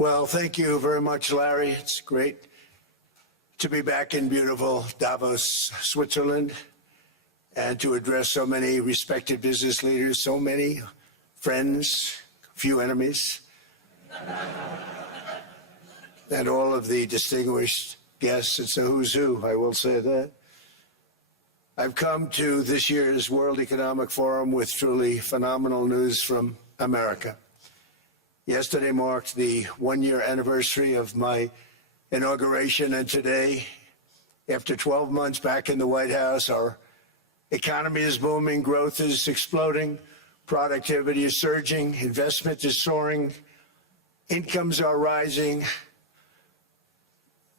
Well, thank you very much, Larry. It's great to be back in beautiful Davos, Switzerland, and to address so many respected business leaders, so many friends, few enemies, and all of the distinguished guests. It's a who's who, I will say that. I've come to this year's World Economic Forum with truly phenomenal news from America. Yesterday marked the one-year anniversary of my inauguration, and today, after 12 months back in the White House, our economy is booming, growth is exploding, productivity is surging, investment is soaring, incomes are rising,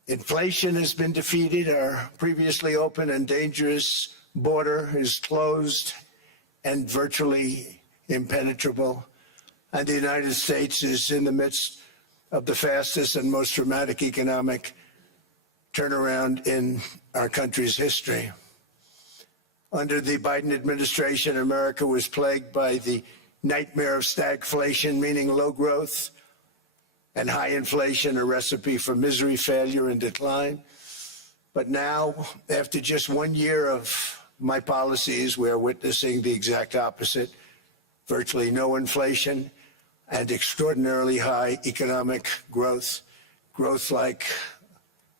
inflation has been defeated, our previously open and dangerous border is closed and virtually impenetrable. And the United States is in the midst of the fastest and most dramatic economic turnaround in our country's history. Under the Biden administration, America was plagued by the nightmare of stagflation, meaning low growth, and high inflation, a recipe for misery, failure, and decline. But now, after just 1 year of my policies, we're witnessing the exact opposite. Virtually no inflation and extraordinarily high economic growth. Growth like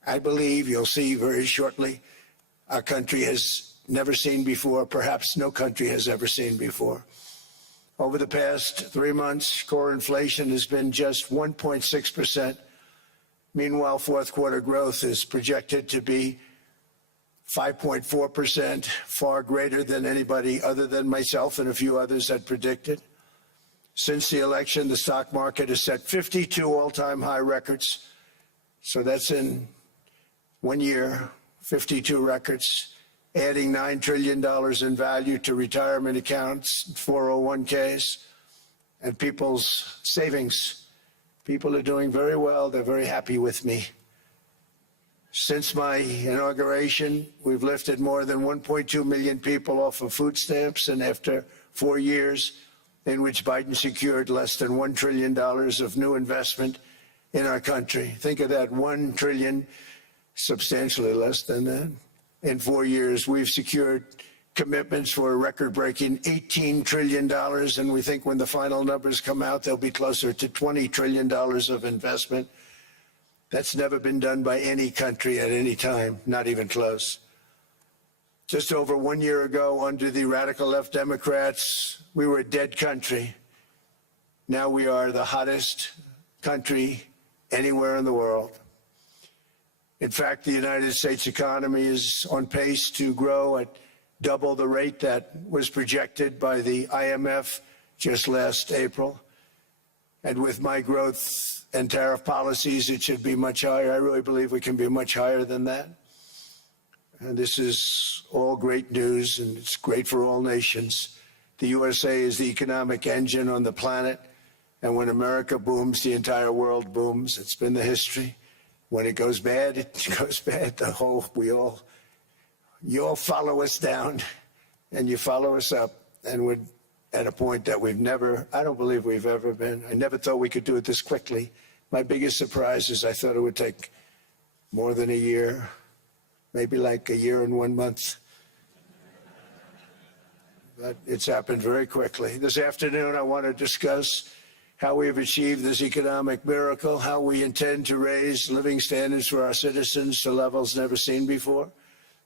I believe you'll see very shortly our country has never seen before, perhaps no country has ever seen before. Over the past 3 months, core inflation has been just 1.6%. Meanwhile, fourth quarter growth is projected to be 5.4%, far greater than anybody other than myself and a few others had predicted. Since the election, the stock market has set 52 all-time high records. So that's in 1 year, 52 records, adding $9 trillion in value to retirement accounts, 401ks, and people's savings. People are doing very well. They're very happy with me. Since my inauguration, we've lifted more than 1.2 million people off of food stamps, and after 4 years in which Biden secured less than $1 trillion of new investment in our country. Think of that, $1 trillion, substantially less than that. In 4 years, we've secured commitments for a record-breaking $18 trillion, and we think when the final numbers come out, they'll be closer to $20 trillion of investment. That's never been done by any country at any time, not even close. Just over 1 year ago, under the radical left Democrats, we were a dead country. Now we are the hottest country anywhere in the world. In fact, the United States economy is on pace to grow at double the rate that was projected by the IMF just last April. And with my growth and tariff policies, it should be much higher. I really believe we can be much higher than that. And this is all great news, and it's great for all nations. The USA is the economic engine on the planet, and when America booms, the entire world booms. It's been the history. When it goes bad, it goes bad. You all follow us down, and you follow us up, and we're at a point that I don't believe we've ever been. I never thought we could do it this quickly. My biggest surprise is I thought it would take more than a year, maybe like a year and 1 month. But it's happened very quickly. This afternoon, I want to discuss how we have achieved this economic miracle, how we intend to raise living standards for our citizens to levels never seen before,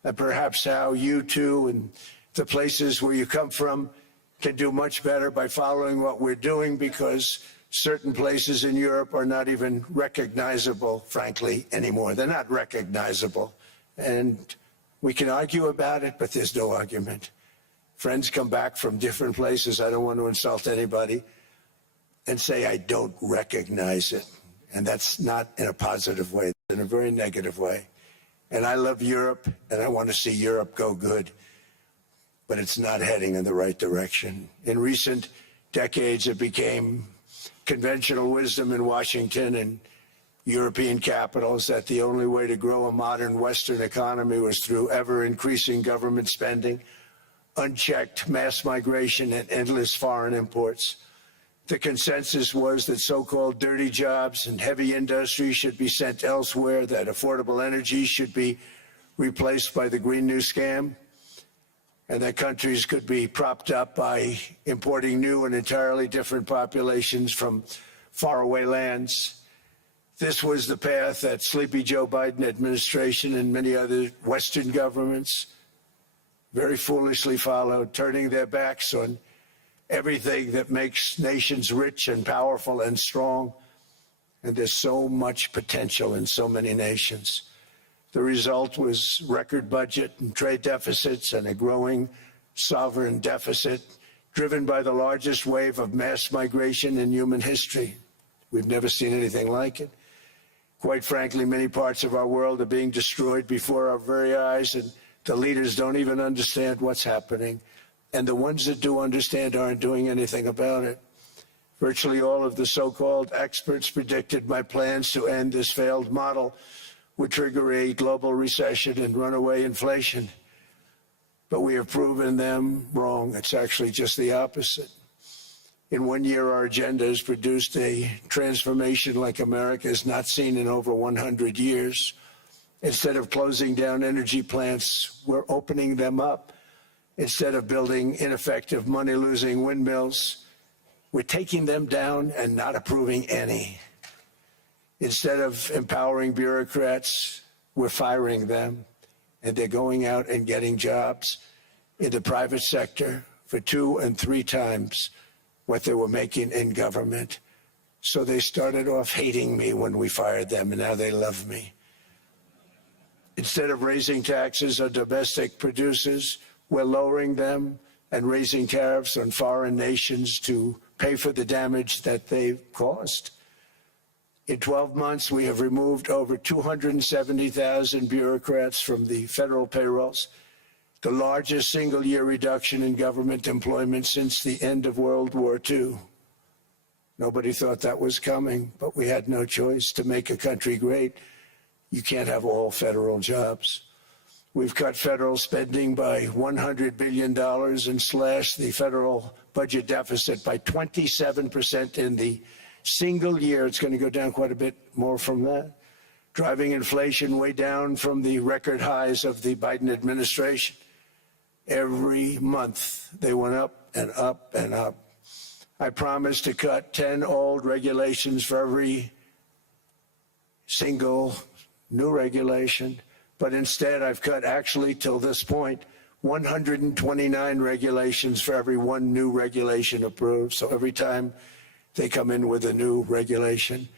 and perhaps how you too and the places where you come from can do much better by following what we're doing, because certain places in Europe are not even recognizable, frankly, anymore. They're not recognizable. And we can argue about it, but there's no argument. Friends come back from different places. I don't want to insult anybody and say I don't recognize it. And that's not in a positive way, in a very negative way. And I love Europe, and I want to see Europe go good, but it's not heading in the right direction. In recent decades, it became conventional wisdom in Washington and European capitals that the only way to grow a modern Western economy was through ever-increasing government spending, unchecked mass migration, and endless foreign imports. The consensus was that so-called dirty jobs and heavy industry should be sent elsewhere, that affordable energy should be replaced by the Green New Scam, and that countries could be propped up by importing new and entirely different populations from faraway lands. This was the path that sleepy Joe Biden administration and many other Western governments very foolishly followed, turning their backs on everything that makes nations rich and powerful and strong. And there's so much potential in so many nations. The result was record budget and trade deficits and a growing sovereign deficit driven by the largest wave of mass migration in human history. We've never seen anything like it. Quite frankly, many parts of our world are being destroyed before our very eyes, and the leaders don't even understand what's happening. And the ones that do understand aren't doing anything about it. Virtually all of the so-called experts predicted my plans to end this failed model would trigger a global recession and runaway inflation. But we have proven them wrong. It's actually just the opposite. In 1 year, our agenda has produced a transformation like America has not seen in over 100 years. Instead of closing down energy plants, we're opening them up. Instead of building ineffective, money-losing windmills, we're taking them down and not approving any. Instead of empowering bureaucrats, we're firing them, and they're going out and getting jobs in the private sector for 2 and 3 times what they were making in government. So they started off hating me when we fired them, and now they love me. Instead of raising taxes on domestic producers, we're lowering them and raising tariffs on foreign nations to pay for the damage that they've caused. In 12 months, we have removed over 270,000 bureaucrats from the federal payrolls, the largest single-year reduction in government employment since the end of World War II. Nobody thought that was coming, but we had no choice. To make a country great, you can't have all federal jobs. We've cut federal spending by $100 billion and slashed the federal budget deficit by 27% in the single year. It's going to go down quite a bit more from that, driving inflation way down from the record highs of the Biden administration. Every month, they went up and up and up. I promised to cut 10 old regulations for every single new regulation. But instead, I've cut, actually, till this point, 129 regulations for every one new regulation approved. So every time they come in with a new regulation,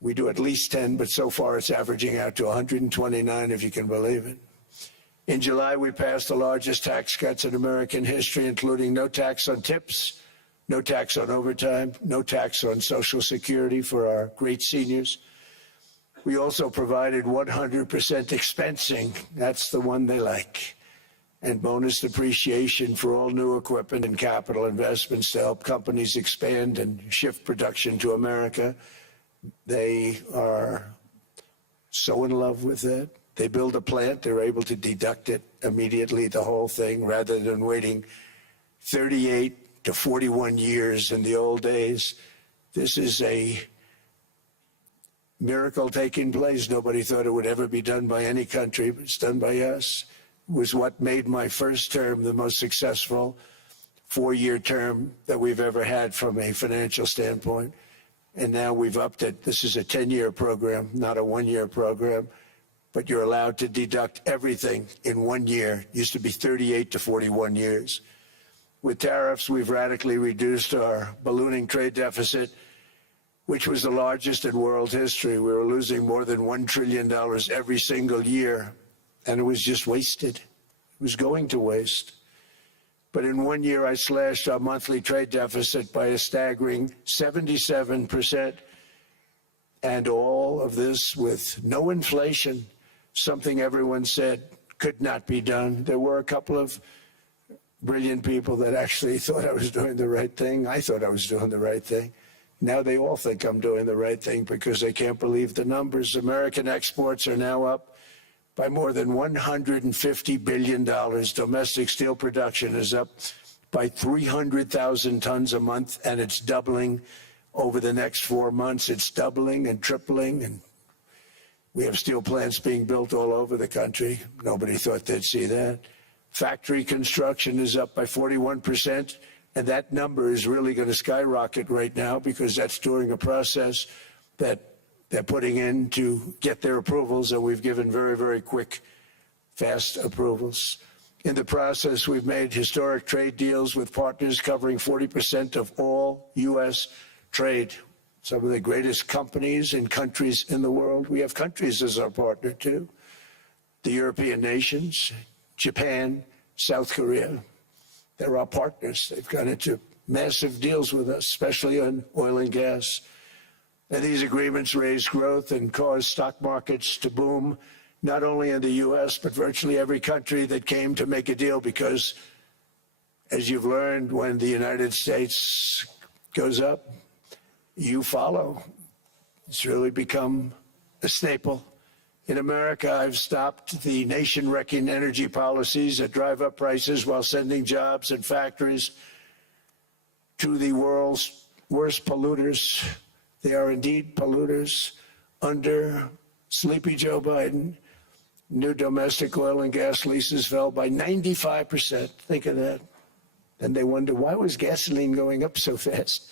we do at least 10, but so far it's averaging out to 129, if you can believe it. In July, we passed the largest tax cuts in American history, including no tax on tips, no tax on overtime, no tax on Social Security for our great seniors. We also provided 100% expensing, that's the one they like, and bonus depreciation for all new equipment and capital investments to help companies expand and shift production to America. They are so in love with it. They build a plant, they're able to deduct it immediately, the whole thing, rather than waiting 38 to 41 years in the old days. This is a miracle taking place. Nobody thought it would ever be done by any country, but it's done by us. It was what made my first term the most successful 4-year term that we've ever had from a financial standpoint. And now we've upped it. This is a 10-year program, not a 1-year program, but you're allowed to deduct everything in 1 year. It used to be 38 to 41 years. With tariffs, we've radically reduced our ballooning trade deficit, which was the largest in world history. We were losing more than $1 trillion every single year, and it was just wasted. It was going to waste. But in 1 year, I slashed our monthly trade deficit by a staggering 77%, and all of this with no inflation, something everyone said could not be done. There were a couple of brilliant people that actually thought I was doing the right thing. I thought I was doing the right thing. Now they all think I'm doing the right thing because they can't believe the numbers. American exports are now up by more than $150 billion. Domestic steel production is up by 300,000 tons a month, and it's doubling over the next 4 months. It's doubling and tripling, and we have steel plants being built all over the country. Nobody thought they'd see that. Factory construction is up by 41%, and that number is really going to skyrocket right now because that's during a process that they're putting in to get their approvals, and we've given very, very quick, fast approvals. In the process, we've made historic trade deals with partners covering 40% of all U.S. trade. Some of the greatest companies and countries in the world. We have countries as our partner, too. The European nations, Japan, South Korea. They're our partners. They've gone into massive deals with us, especially on oil and gas. And these agreements raise growth and cause stock markets to boom, not only in the U.S., but virtually every country that came to make a deal, because, as you've learned, when the United States goes up, you follow. It's really become a staple. In America, I've stopped the nation-wrecking energy policies that drive up prices while sending jobs and factories to the world's worst polluters. They are indeed polluters. Under sleepy Joe Biden, new domestic oil and gas leases fell by 95%. Think of that. And they wonder, why was gasoline going up so fast?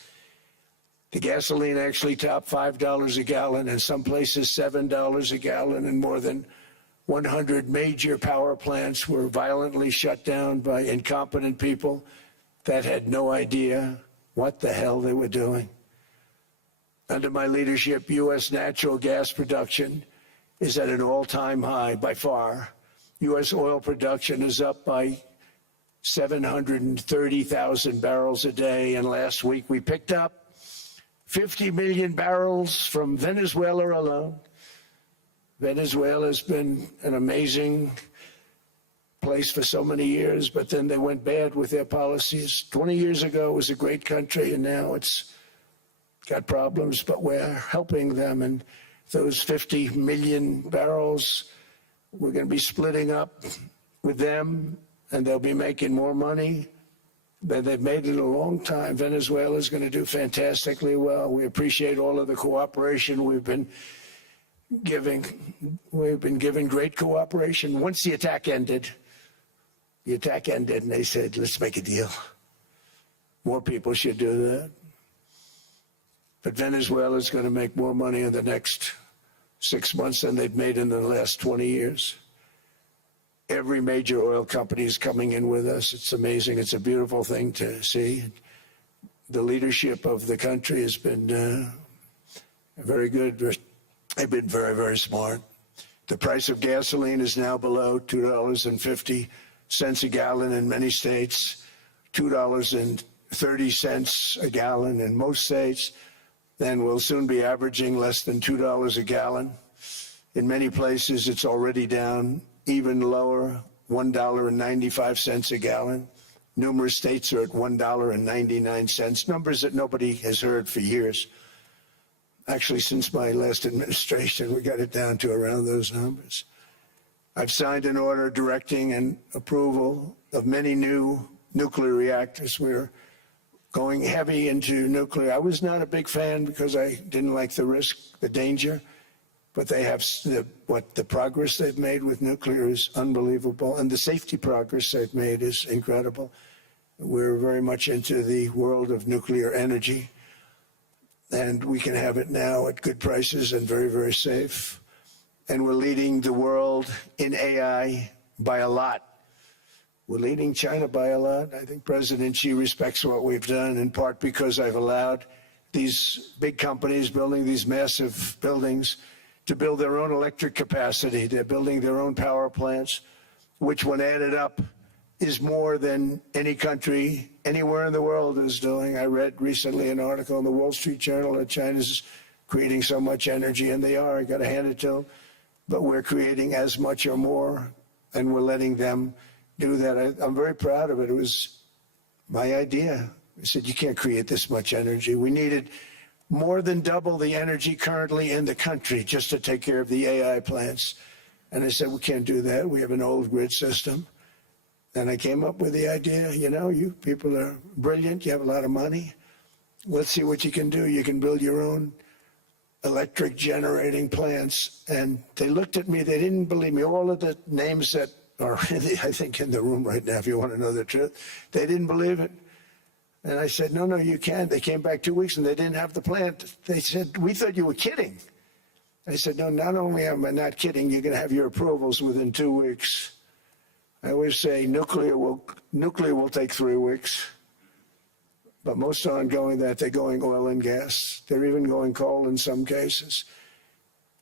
The gasoline actually topped $5 a gallon, and some places $7 a gallon, and more than 100 major power plants were violently shut down by incompetent people that had no idea what the hell they were doing. Under my leadership, U.S. natural gas production is at an all-time high by far. U.S. oil production is up by 730,000 barrels a day, and last week we picked up 50 million barrels from Venezuela alone. Venezuela's been an amazing place for so many years, but then they went bad with their policies. 20 years ago it was a great country, and now it's got problems, but we're helping them. And those 50 million barrels, we're going to be splitting up with them, and they'll be making more money than they've made in a long time. Venezuela is going to do fantastically well. We appreciate all of the cooperation we've been giving. We've been giving great cooperation. Once the attack ended, and they said, let's make a deal. More people should do that. But Venezuela is going to make more money in the next 6 months than they've made in the last 20 years. Every major oil company is coming in with us. It's amazing. It's a beautiful thing to see. The leadership of the country has been very good. They've been very, very smart. The price of gasoline is now below $2.50 a gallon in many states, $2.30 a gallon in most states. Then we'll soon be averaging less than $2 a gallon. In many places, it's already down even lower, $1.95 a gallon. Numerous states are at $1.99, numbers that nobody has heard for years. Actually, since my last administration, we got it down to around those numbers. I've signed an order directing an approval of many new nuclear reactors. We're going heavy into nuclear. I was not a big fan because I didn't like the risk, the danger. But they have the progress they've made with nuclear is unbelievable, and the safety progress they've made is incredible. We're very much into the world of nuclear energy, and we can have it now at good prices and very, very safe. And we're leading the world in AI by a lot. We're leading China by a lot. I think President Xi respects what we've done, in part because I've allowed these big companies building these massive buildings to build their own electric capacity. They're building their own power plants, which, when added up, is more than any country anywhere in the world is doing. I read recently an article in the Wall Street Journal that China's creating so much energy, and they are. I got to hand it to them. But we're creating as much or more, and we're letting them do that. I'm very proud of it. It was my idea. I said, you can't create this much energy. We needed more than double the energy currently in the country just to take care of the AI plants. And I said, we can't do that. We have an old grid system. And I came up with the idea, you people are brilliant, you have a lot of money. Let's see what you can do. You can build your own electric generating plants. And they looked at me, they didn't believe me. All of the names that are, I think, in the room right now, if you want to know the truth, they didn't believe it. And I said, no, you can't. They came back 2 weeks and they didn't have the plant. They said, we thought you were kidding. I said, no, not only am I not kidding, you're going to have your approvals within 2 weeks. I always say nuclear will take 3 weeks. But most aren't going that. They're going oil and gas. They're even going coal in some cases.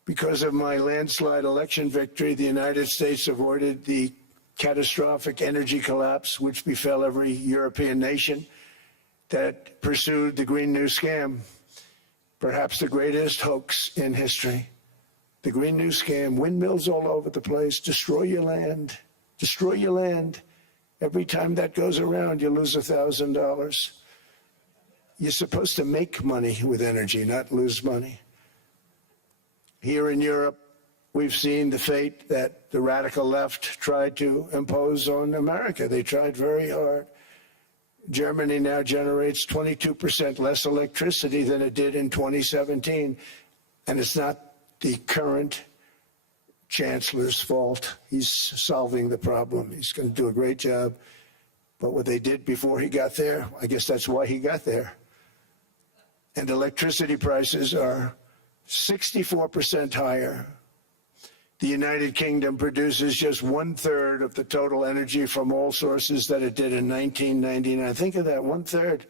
Because of my landslide election victory, the United States avoided the catastrophic energy collapse which befell every European nation that pursued the Green New Scam, perhaps the greatest hoax in history. The Green New Scam, windmills all over the place, destroy your land, destroy your land. Every time that goes around, you lose $1,000. You're supposed to make money with energy, not lose money. Here in Europe, we've seen the fate that the radical left tried to impose on America. They tried very hard. Germany now generates 22% less electricity than it did in 2017. And it's not the current chancellor's fault. He's solving the problem. He's going to do a great job. But what they did before he got there, I guess that's why he got there. And electricity prices are 64% higher. The United Kingdom produces just 1/3 of the total energy from all sources that it did in 1999. Think of that, 1/3.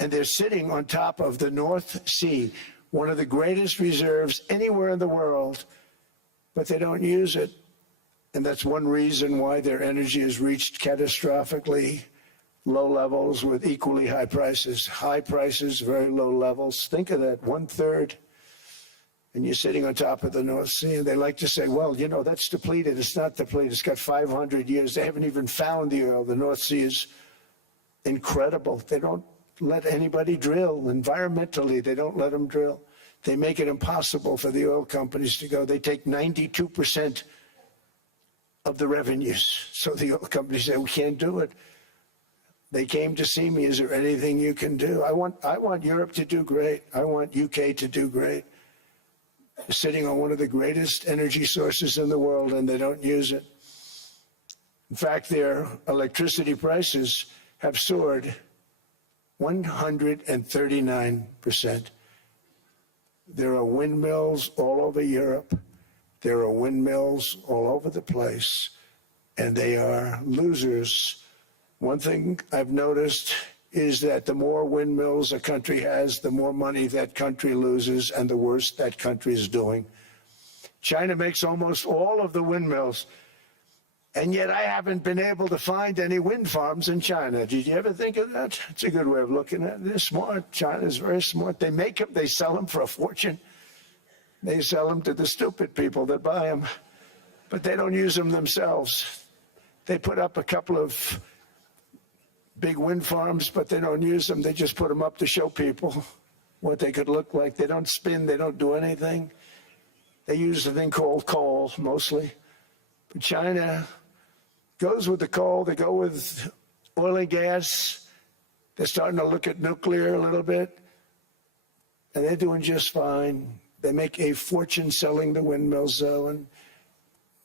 And they're sitting on top of the North Sea, one of the greatest reserves anywhere in the world, but they don't use it. And that's one reason why their energy has reached catastrophically low levels with equally high prices. High prices, very low levels. Think of that, 1/3. And you're sitting on top of the North Sea, and they like to say, well, that's depleted. It's not depleted. It's got 500 years. They haven't even found the oil. The North Sea is incredible. They don't let anybody drill. Environmentally, they don't let them drill. They make it impossible for the oil companies to go. They take 92% of the revenues. So the oil companies say, we can't do it. They came to see me. Is there anything you can do? I want Europe to do great. I want UK to do great. They're sitting on one of the greatest energy sources in the world, and they don't use it. In fact, their electricity prices have soared 139%. There are windmills all over Europe. There are windmills all over the place, and they are losers. One thing I've noticed is that the more windmills a country has, the more money that country loses, and the worse that country is doing. China makes almost all of the windmills, and yet I haven't been able to find any wind farms in China. Did you ever think of that? It's a good way of looking at it. They're smart. China's very smart. They make them, they sell them for a fortune. They sell them to the stupid people that buy them, but they don't use them themselves. They put up a couple of big wind farms, but they don't use them. They just put them up to show people what they could look like. They don't spin. They don't do anything. They use a thing called coal, mostly. But China goes with the coal. They go with oil and gas. They're starting to look at nuclear a little bit. And they're doing just fine. They make a fortune selling the windmills, though. And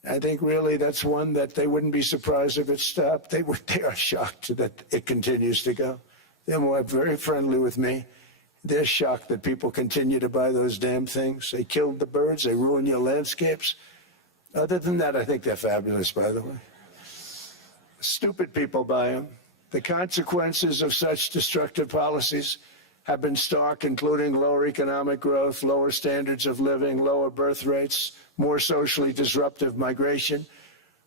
I think really that's one that they wouldn't be surprised if it stopped. They are shocked that it continues to go. They're very friendly with me. They're shocked that people continue to buy those damn things. They killed the birds. They ruin your landscapes. Other than that, I think they're fabulous, by the way. Stupid people buy them. The consequences of such destructive policies have been stark, including lower economic growth, lower standards of living, lower birth rates, more socially disruptive migration,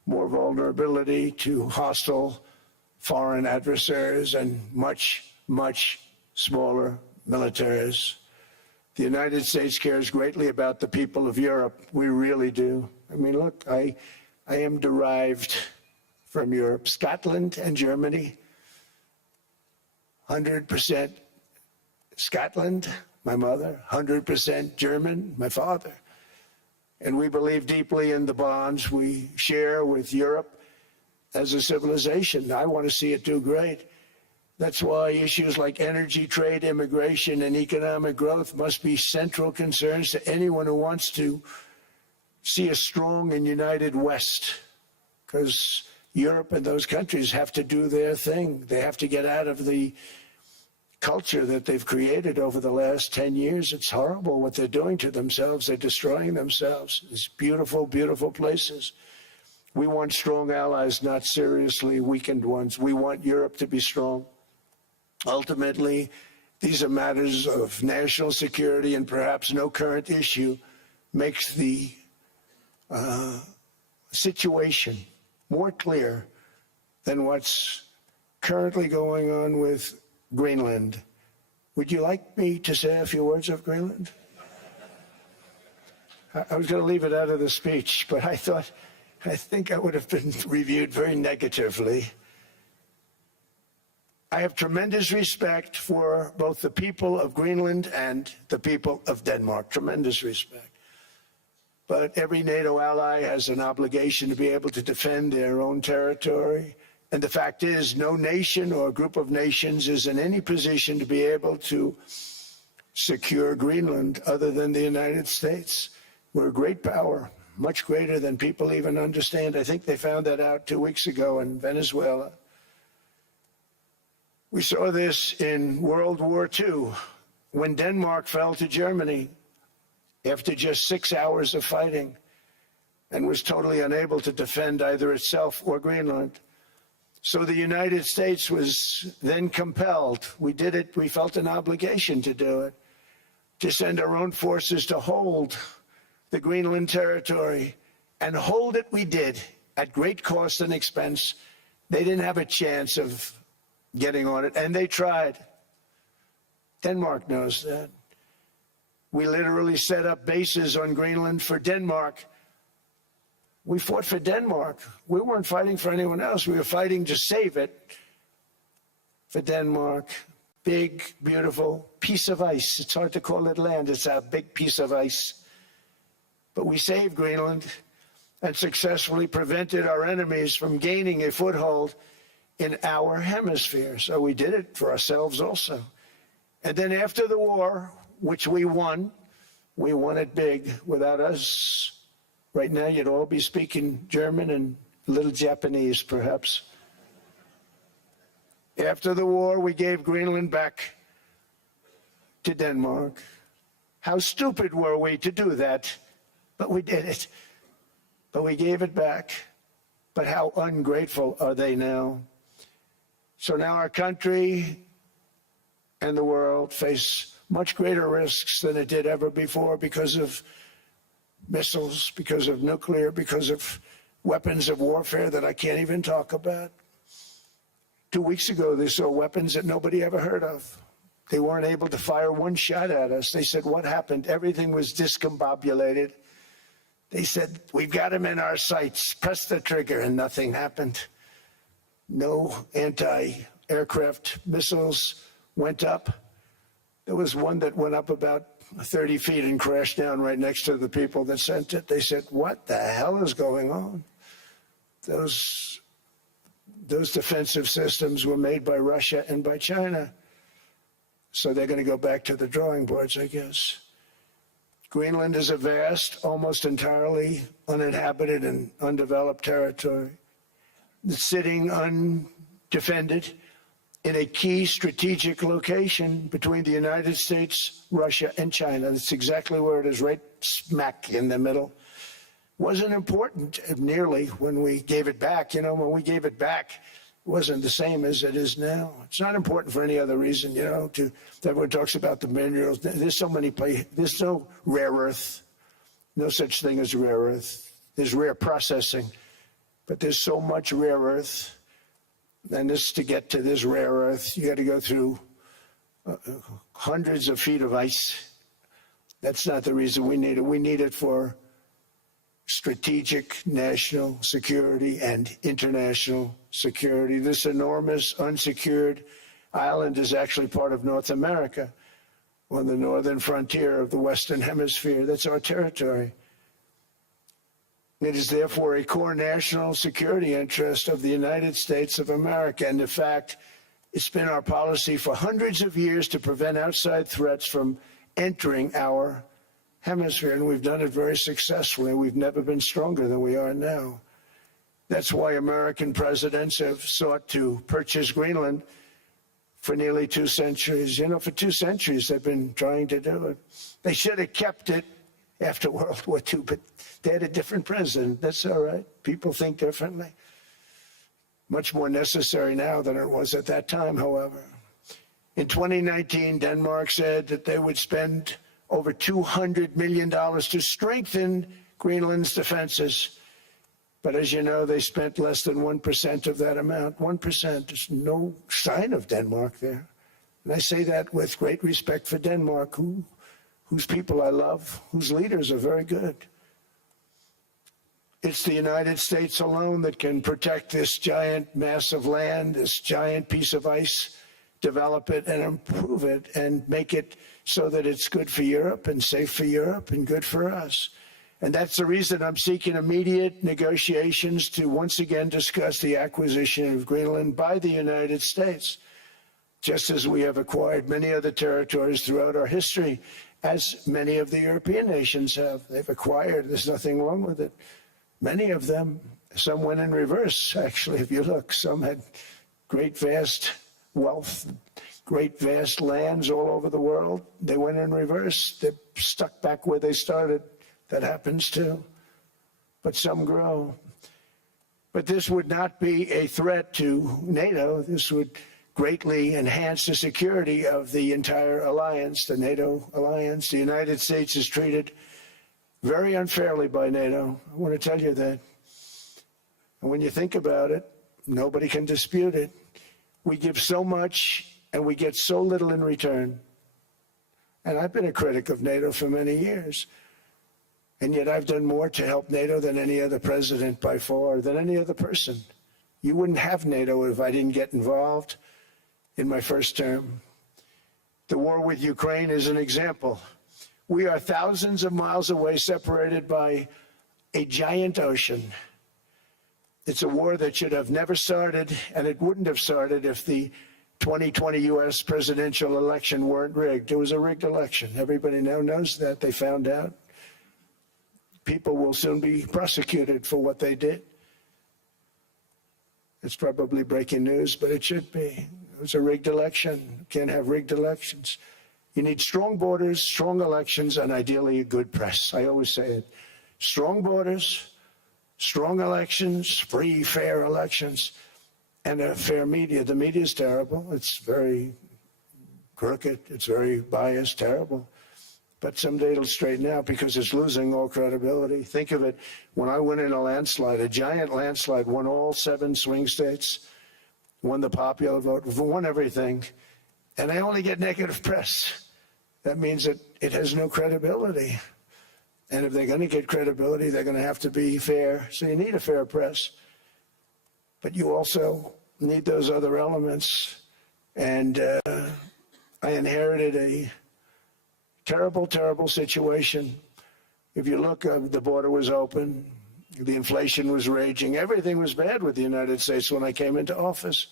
more vulnerability to hostile foreign adversaries, and much, much smaller militaries. The United States cares greatly about the people of Europe. We really do. I mean, look, I am derived from Europe. Scotland and Germany, 100% Scotland, my mother, 100% German, my father. And we believe deeply in the bonds we share with Europe. as a civilization. I want to see it do great. That's why issues like energy, trade, immigration, and economic growth must be central concerns to anyone who wants to see a strong and united West, because Europe and those countries have to do their thing. They have to get out of the culture that they've created over the last 10 years. It's horrible what they're doing to themselves. They're destroying themselves. These beautiful, beautiful places. We want strong allies, not seriously weakened ones. We want Europe to be strong. Ultimately, these are matters of national security, and perhaps no current issue makes the situation more clear than what's currently going on with Greenland. Would you like me to say a few words of Greenland? I was going to leave it out of the speech, but I think I would have been reviewed very negatively. I have tremendous respect for both the people of Greenland and the people of Denmark, tremendous respect. But every NATO ally has an obligation to be able to defend their own territory. And the fact is, no nation or group of nations is in any position to be able to secure Greenland other than the United States. We're a great power, much greater than people even understand. I think they found that out 2 weeks ago in Venezuela. We saw this in World War II, when Denmark fell to Germany after just 6 hours of fighting and was totally unable to defend either itself or Greenland. So the United States was then compelled, we did it, we felt an obligation to do it, to send our own forces to hold the Greenland territory, and hold it we did at great cost and expense. They didn't have a chance of getting on it, and they tried. Denmark knows that. We literally set up bases on Greenland for Denmark. We fought for Denmark. We weren't fighting for anyone else. We were fighting to save it for Denmark. Big, beautiful piece of ice. It's hard to call it land. It's a big piece of ice. But we saved Greenland and successfully prevented our enemies from gaining a foothold in our hemisphere. So we did it for ourselves also. And then after the war, which we won it big. Without us, right now you'd all be speaking German and a little Japanese, perhaps. After the war, we gave Greenland back to Denmark. How stupid were we to do that? But we did it. But we gave it back. But how ungrateful are they now? So now our country and the world face much greater risks than it did ever before because of missiles, because of nuclear, because of weapons of warfare that I can't even talk about. 2 weeks ago, they saw weapons that nobody ever heard of. They weren't able to fire one shot at us. They said, what happened? Everything was discombobulated. They said, we've got them in our sights. Press the trigger, and nothing happened. No anti-aircraft missiles went up. There was one that went up about 30 feet and crashed down right next to the people that sent it. They said, what the hell is going on? Those defensive systems were made by Russia and by China. So they're going to go back to the drawing boards, I guess. Greenland is a vast, almost entirely uninhabited and undeveloped territory. It's sitting undefended in a key strategic location between the United States, Russia, and China. That's exactly where it is, right smack in the middle. Wasn't important nearly when we gave it back. You know, when we gave it back, it wasn't the same as it is now. It's not important for any other reason, you know, everyone talks about the minerals. There's so many places. There's no rare earth, no such thing as rare earth. There's rare processing, but there's so much rare earth. And this, to get to this rare earth, you got to go through hundreds of feet of ice. That's not the reason we need it. We need it for strategic national security and international security. This enormous unsecured island is actually part of North America, on the northern frontier of the Western Hemisphere. That's our territory. It is therefore a core national security interest of the United States of America. And in fact, it's been our policy for hundreds of years to prevent outside threats from entering our hemisphere. And we've done it very successfully. We've never been stronger than we are now. That's why American presidents have sought to purchase Greenland for nearly 2 centuries. You know, for 2 centuries they've been trying to do it. They should have kept it after World War II, but they had a different president. That's all right. People think differently. Much more necessary now than it was at that time, however. In 2019, Denmark said that they would spend over $200 million to strengthen Greenland's defenses. But as you know, they spent less than 1% of that amount. 1%. There's no sign of Denmark there. And I say that with great respect for Denmark, whose people I love, whose leaders are very good. It's the United States alone that can protect this giant mass of land, this giant piece of ice, develop it and improve it and make it so that it's good for Europe and safe for Europe and good for us. And that's the reason I'm seeking immediate negotiations to once again discuss the acquisition of Greenland by the United States, just as we have acquired many other territories throughout our history, as many of the European nations have. They've acquired, there's nothing wrong with it. Many of them, some went in reverse, actually, if you look. Some had great, vast wealth, great, vast lands all over the world. They went in reverse. They're stuck back where they started. That happens too. But some grow. But this would not be a threat to NATO. This would greatly enhance the security of the entire alliance, the NATO alliance. The United States is treated very unfairly by NATO. I want to tell you that. And when you think about it, nobody can dispute it. We give so much and we get so little in return. And I've been a critic of NATO for many years. And yet I've done more to help NATO than any other president by far, than any other person. You wouldn't have NATO if I didn't get involved in my first term. The war with Ukraine is an example. We are thousands of miles away, separated by a giant ocean. It's a war that should have never started, and it wouldn't have started if the 2020 U.S. presidential election weren't rigged. It was a rigged election. Everybody now knows that. They found out. People will soon be prosecuted for what they did. It's probably breaking news, but it should be. It was a rigged election. You can't have rigged elections. You need strong borders, strong elections, and ideally a good press. I always say it. Strong borders, strong elections, free, fair elections, and a fair media. The media is terrible. It's very crooked. It's very biased, terrible. But someday it'll straighten out because it's losing all credibility. Think of it. When I went in a landslide, a giant landslide, won all 7 swing states, won the popular vote, won everything, and I only get negative press. That means that it has no credibility. And if they're going to get credibility, they're going to have to be fair. So you need a fair press. But you also need those other elements. And I inherited a terrible, terrible situation. If you look, the border was open. The inflation was raging. Everything was bad with the United States when I came into office.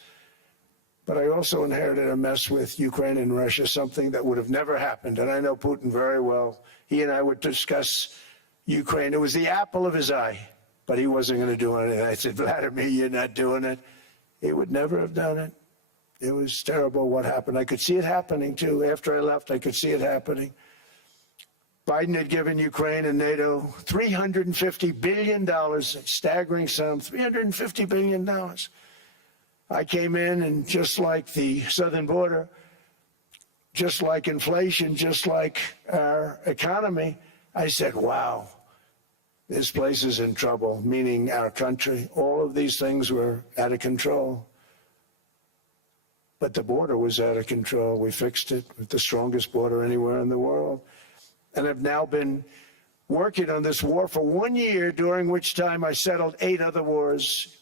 But I also inherited a mess with Ukraine and Russia, something that would have never happened. And I know Putin very well. He and I would discuss Ukraine. It was the apple of his eye, but he wasn't going to do anything. I said, Vladimir, you're not doing it. He would never have done it. It was terrible what happened. I could see it happening, too. After I left, I could see it happening. Biden had given Ukraine and NATO $350 billion, a staggering sum, $350 billion. I came in, and just like the southern border, just like inflation, just like our economy, I said, wow, this place is in trouble, meaning our country. All of these things were out of control. But the border was out of control. We fixed it with the strongest border anywhere in the world. And I've now been working on this war for 1 year, during which time I settled 8 other wars.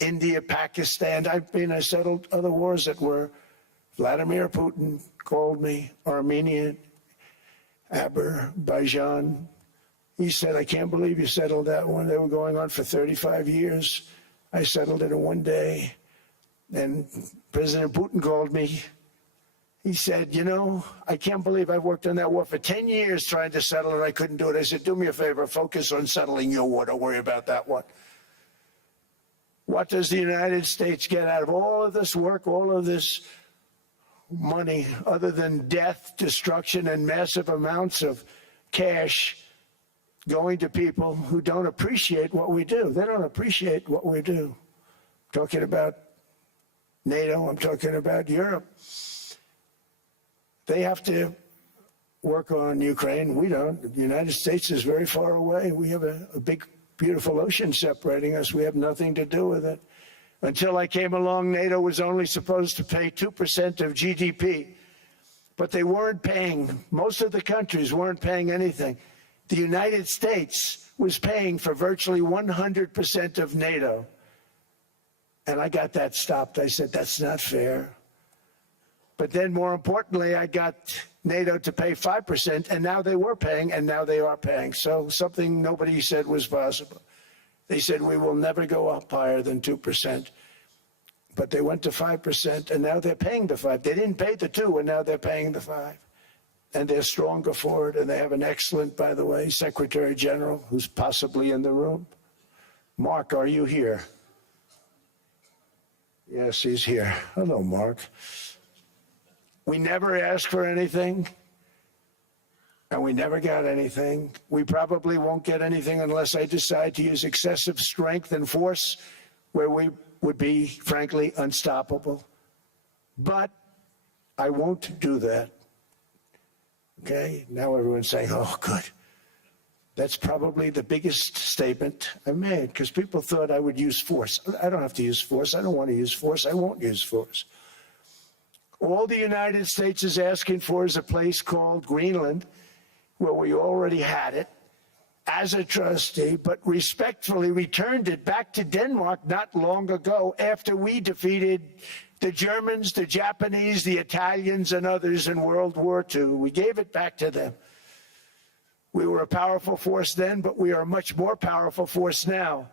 India, Pakistan. I settled other wars that were Vladimir Putin called me, Armenia, Azerbaijan, He said, I can't believe you settled that one. They were going on for 35 years. I settled it in one day. And President Putin called me. He said, you know, I can't believe I worked on that war for 10 years trying to settle it. I couldn't do it. I said, do me a favor, focus on settling your war. Don't worry about that one. What does the United States get out of all of this work, all of this money, other than death, destruction, and massive amounts of cash going to people who don't appreciate what we do? They don't appreciate what we do. I'm talking about NATO. I'm talking about Europe. They have to work on Ukraine. We don't. The United States is very far away. We have a big, beautiful ocean separating us. We have nothing to do with it. Until I came along, NATO was only supposed to pay 2% of GDP. But they weren't paying. Most of the countries weren't paying anything. The United States was paying for virtually 100% of NATO. And I got that stopped. I said, that's not fair. But then, more importantly, I got NATO to pay 5%, and now they were paying, and now they are paying. So something nobody said was possible. They said, we will never go up higher than 2%. But they went to 5%, and now they're paying the 5%. They didn't pay the 2%, and now they're paying the 5%. And they're stronger for it, and they have an excellent, by the way, Secretary General, who's possibly in the room. Mark, are you here? Yes, he's here. Hello, Mark. We never asked for anything, and we never got anything. We probably won't get anything unless I decide to use excessive strength and force where we would be, frankly, unstoppable. But I won't do that. Okay? Now everyone's saying, oh, good. That's probably the biggest statement I made, because people thought I would use force. I don't have to use force. I don't want to use force. I won't use force. All the United States is asking for is a place called Greenland, where we already had it as a trustee, but respectfully returned it back to Denmark not long ago after we defeated the Germans, the Japanese, the Italians, and others in World War II. We gave it back to them. We were a powerful force then, but we are a much more powerful force now.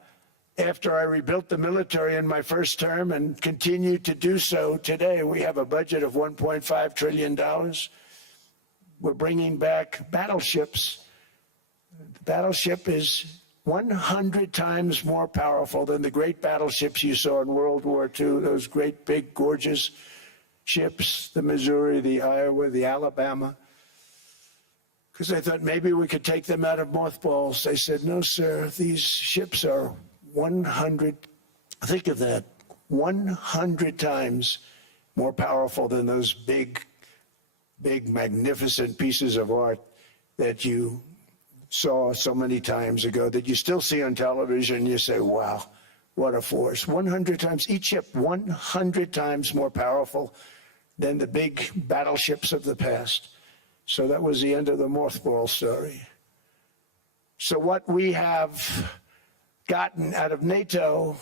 After I rebuilt the military in my first term and continue to do so today, we have a budget of $1.5 trillion. We're bringing back battleships. The battleship is 100 times more powerful than the great battleships you saw in World War II, those great, big, gorgeous ships, the Missouri, the Iowa, the Alabama. Because I thought maybe we could take them out of mothballs. They said, no, sir, these ships are 100, think of that, 100 times more powerful than those big, magnificent pieces of art that you saw so many times ago, that you still see on television. You say, wow, what a force. 100 times, each ship 100 times more powerful than the big battleships of the past. So that was the end of the mothball story. So what we have gotten out of NATO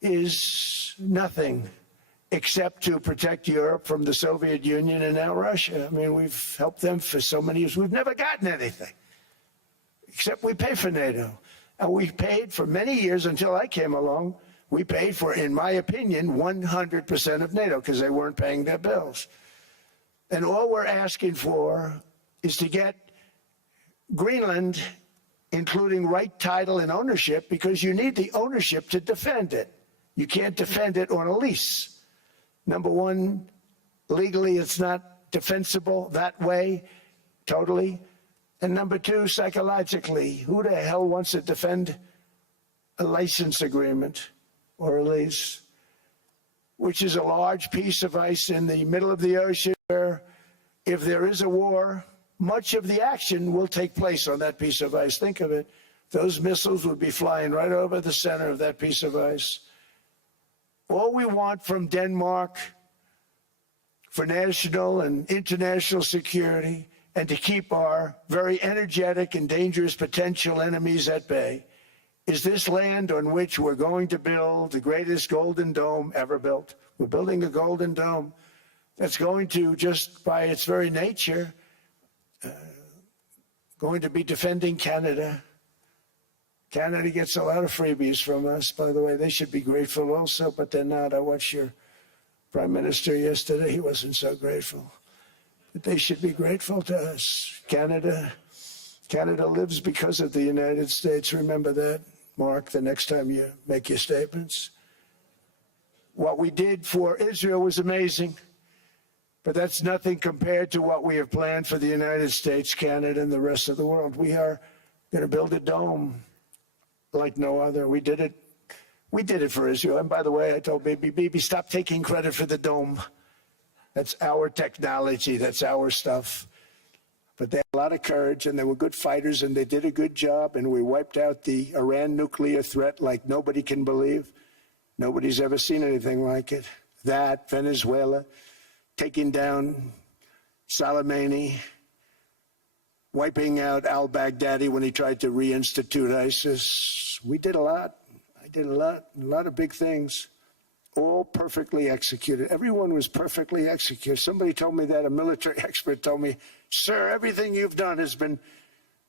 is nothing except to protect Europe from the Soviet Union and now Russia. I mean, we've helped them for so many years. We've never gotten anything, except we pay for NATO. And we paid for many years until I came along. We paid for, in my opinion, 100% of NATO because they weren't paying their bills. And all we're asking for is to get Greenland, including right title and ownership, because you need the ownership to defend it. You can't defend it on a lease. Number one, legally it's not defensible that way, totally. And number two, psychologically, who the hell wants to defend a license agreement or a lease, which is a large piece of ice in the middle of the ocean where if there is a war, much of the action will take place on that piece of ice. Think of it. Those missiles would be flying right over the center of that piece of ice. All we want from Denmark for national and international security and to keep our very energetic and dangerous potential enemies at bay is this land on which we're going to build the greatest golden dome ever built. We're building a golden dome that's going to, just by its very nature, going to be defending Canada. Canada gets a lot of freebies from us, by the way. They should be grateful also, but they're not. I watched your Prime Minister yesterday. He wasn't so grateful. But they should be grateful to us. Canada lives because of the United States. Remember that, Mark, the next time you make your statements. What we did for Israel was amazing, but that's nothing compared to what we have planned for the United States, Canada, and the rest of the world. We are going to build a dome like no other. We did it for Israel. And by the way, I told Bibi, stop taking credit for the dome. That's our technology. That's our stuff. But they had a lot of courage, and they were good fighters, and they did a good job, and we wiped out the Iran nuclear threat like nobody can believe. Nobody's ever seen anything like it. That, Venezuela, taking down Soleimani, wiping out al-Baghdadi when he tried to reinstitute ISIS. We did a lot. I did a lot of big things, all perfectly executed. Everyone was perfectly executed. Somebody told me that, a military expert told me, sir, everything you've done has been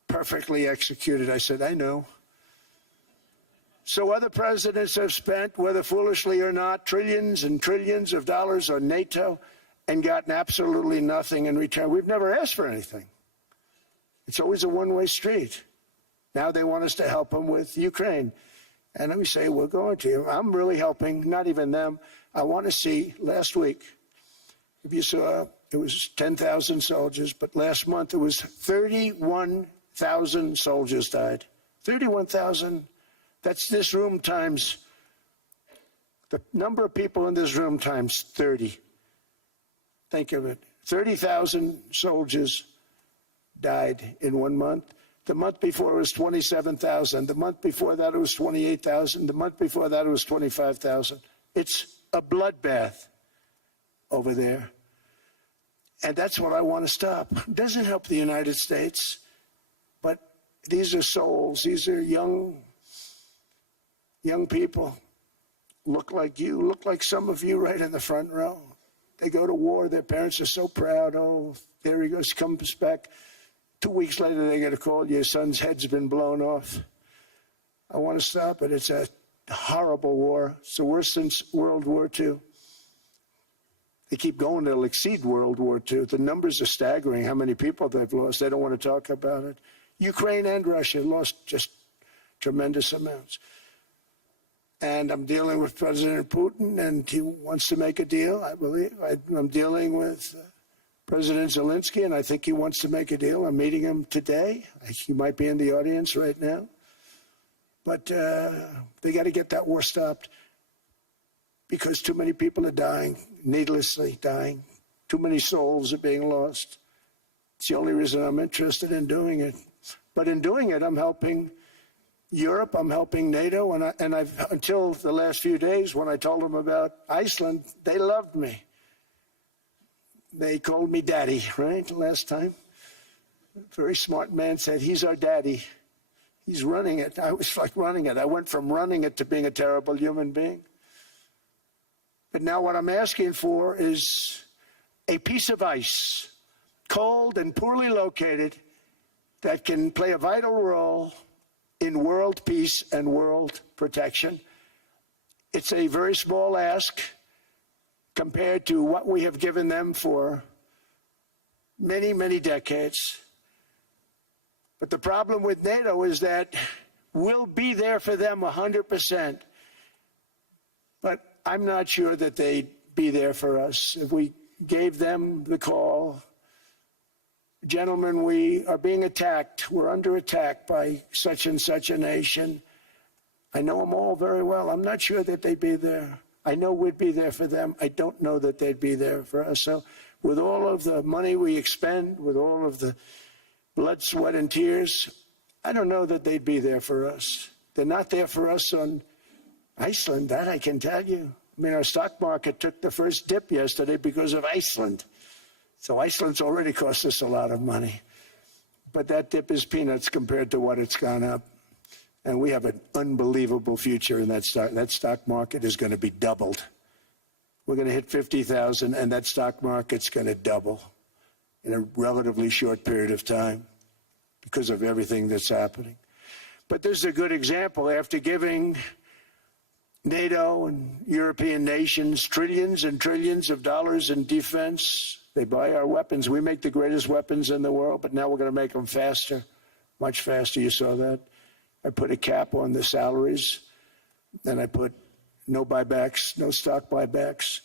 perfectly executed. I said, I know. So other presidents have spent, whether foolishly or not, trillions and trillions of dollars on NATO and gotten absolutely nothing in return. We've never asked for anything. It's always a one-way street. Now they want us to help them with Ukraine. And let me say, we're going to. I'm really helping, not even them. I want to see, last week, if you saw, it was 10,000 soldiers, but last month it was 31,000 soldiers died. 31,000. That's this room times, the number of people in this room times 30. Think of it. 30,000 soldiers died in 1 month. The month before it was 27,000. The month before that it was 28,000. The month before that it was 25,000. It's a bloodbath over there. And that's what I want to stop. It doesn't help the United States, but these are souls. These are young people. Look like you, look like some of you right in the front row. They go to war. Their parents are so proud. Oh, there he goes, comes back. 2 weeks later, they get a call, your son's head's been blown off. I want to stop it. It's a horrible war. It's the worst since World War II. They keep going, they'll exceed World War II. The numbers are staggering, how many people they've lost. They don't want to talk about it. Ukraine and Russia lost just tremendous amounts. And I'm dealing with President Putin, and he wants to make a deal, I believe. I'm dealing with President Zelensky, and I think he wants to make a deal. I'm meeting him today. He might be in the audience right now. But they got to get that war stopped because too many people are dying, needlessly dying. Too many souls are being lost. It's the only reason I'm interested in doing it. But in doing it, I'm helping Europe, I'm helping NATO, and I've until the last few days when I told them about Iceland, they loved me. They called me daddy, right, last time. A very smart man said, he's our daddy. He's running it. I was like running it. I went from running it to being a terrible human being. But now what I'm asking for is a piece of ice, cold and poorly located, that can play a vital role in world peace and world protection. It's a very small ask compared to what we have given them for many, many decades. But the problem with NATO is that we'll be there for them 100%. But I'm not sure that they'd be there for us. If we gave them the call, gentlemen, we are being attacked. We're under attack by such and such a nation. I know them all very well. I'm not sure that they'd be there. I know we'd be there for them. I don't know that they'd be there for us. So with all of the money we expend, with all of the blood, sweat, and tears, I don't know that they'd be there for us. They're not there for us on Iceland, that I can tell you. I mean, our stock market took the first dip yesterday because of Iceland. So Iceland's already cost us a lot of money. But that dip is peanuts compared to what it's gone up. And we have an unbelievable future in that stock. That stock market is going to be doubled. We're going to hit 50,000, and that stock market's going to double in a relatively short period of time. because of everything that's happening. But this is a good example. After giving NATO and European nations trillions and trillions of dollars in defense, they buy our weapons. We make the greatest weapons in the world, but now we're going to make them faster, much faster. You saw that. I put a cap on the salaries, and I put no buybacks, no stock buybacks,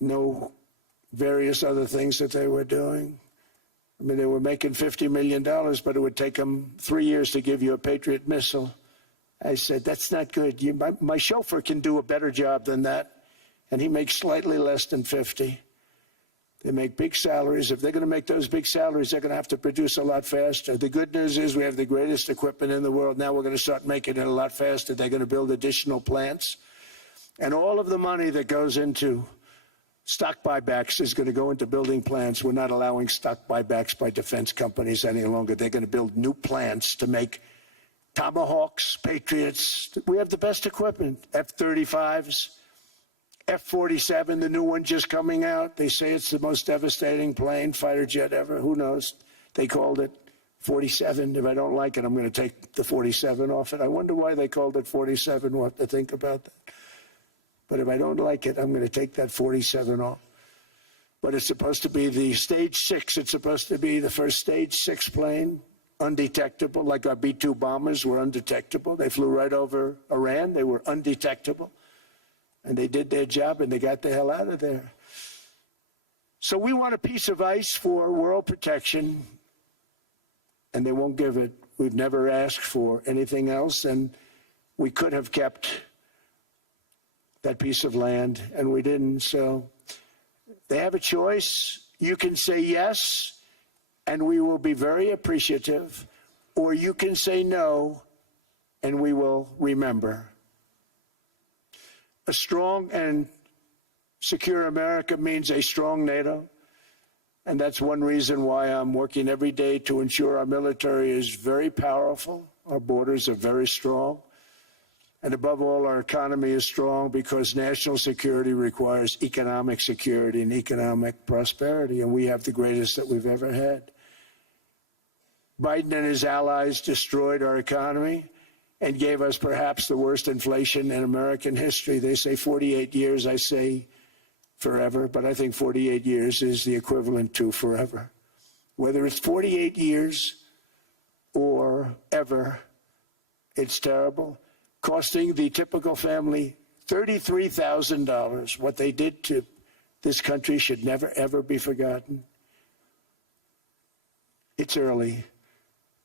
no various other things that they were doing. I mean, they were making $50 million, but it would take them 3 years to give you a Patriot missile. I said, that's not good. My chauffeur can do a better job than that, and he makes slightly less than 50. They make big salaries. If they're going to make those big salaries, they're going to have to produce a lot faster. The good news is we have the greatest equipment in the world. Now we're going to start making it a lot faster. They're going to build additional plants. And all of the money that goes into stock buybacks is going to go into building plants. We're not allowing stock buybacks by defense companies any longer. They're going to build new plants to make Tomahawks, Patriots. We have the best equipment, F-35s. F-47, the new one just coming out. They say it's the most devastating plane, fighter jet ever. Who knows? They called it 47. If I don't like it, I'm going to take the 47 off it. I wonder why they called it 47. We'll have to think about that. But if I don't like it, I'm going to take that 47 off. But it's supposed to be the Stage 6. It's supposed to be the first Stage 6 plane, undetectable, like our B-2 bombers were undetectable. They flew right over Iran. They were undetectable. And they did their job, and they got the hell out of there. So we want a piece of ice for world protection, and they won't give it. We've never asked for anything else, and we could have kept that piece of land, and we didn't. So they have a choice. You can say yes, and we will be very appreciative, or you can say no, and we will remember. A strong and secure America means a strong NATO, and that's one reason why I'm working every day to ensure our military is very powerful, our borders are very strong, and above all, our economy is strong because national security requires economic security and economic prosperity, and we have the greatest that we've ever had. Biden and his allies destroyed our economy and gave us perhaps the worst inflation in American history. They say 48 years, I say forever, but I think 48 years is the equivalent to forever. Whether it's 48 years or ever, it's terrible, costing the typical family $33,000. What they did to this country should never, ever be forgotten. It's early.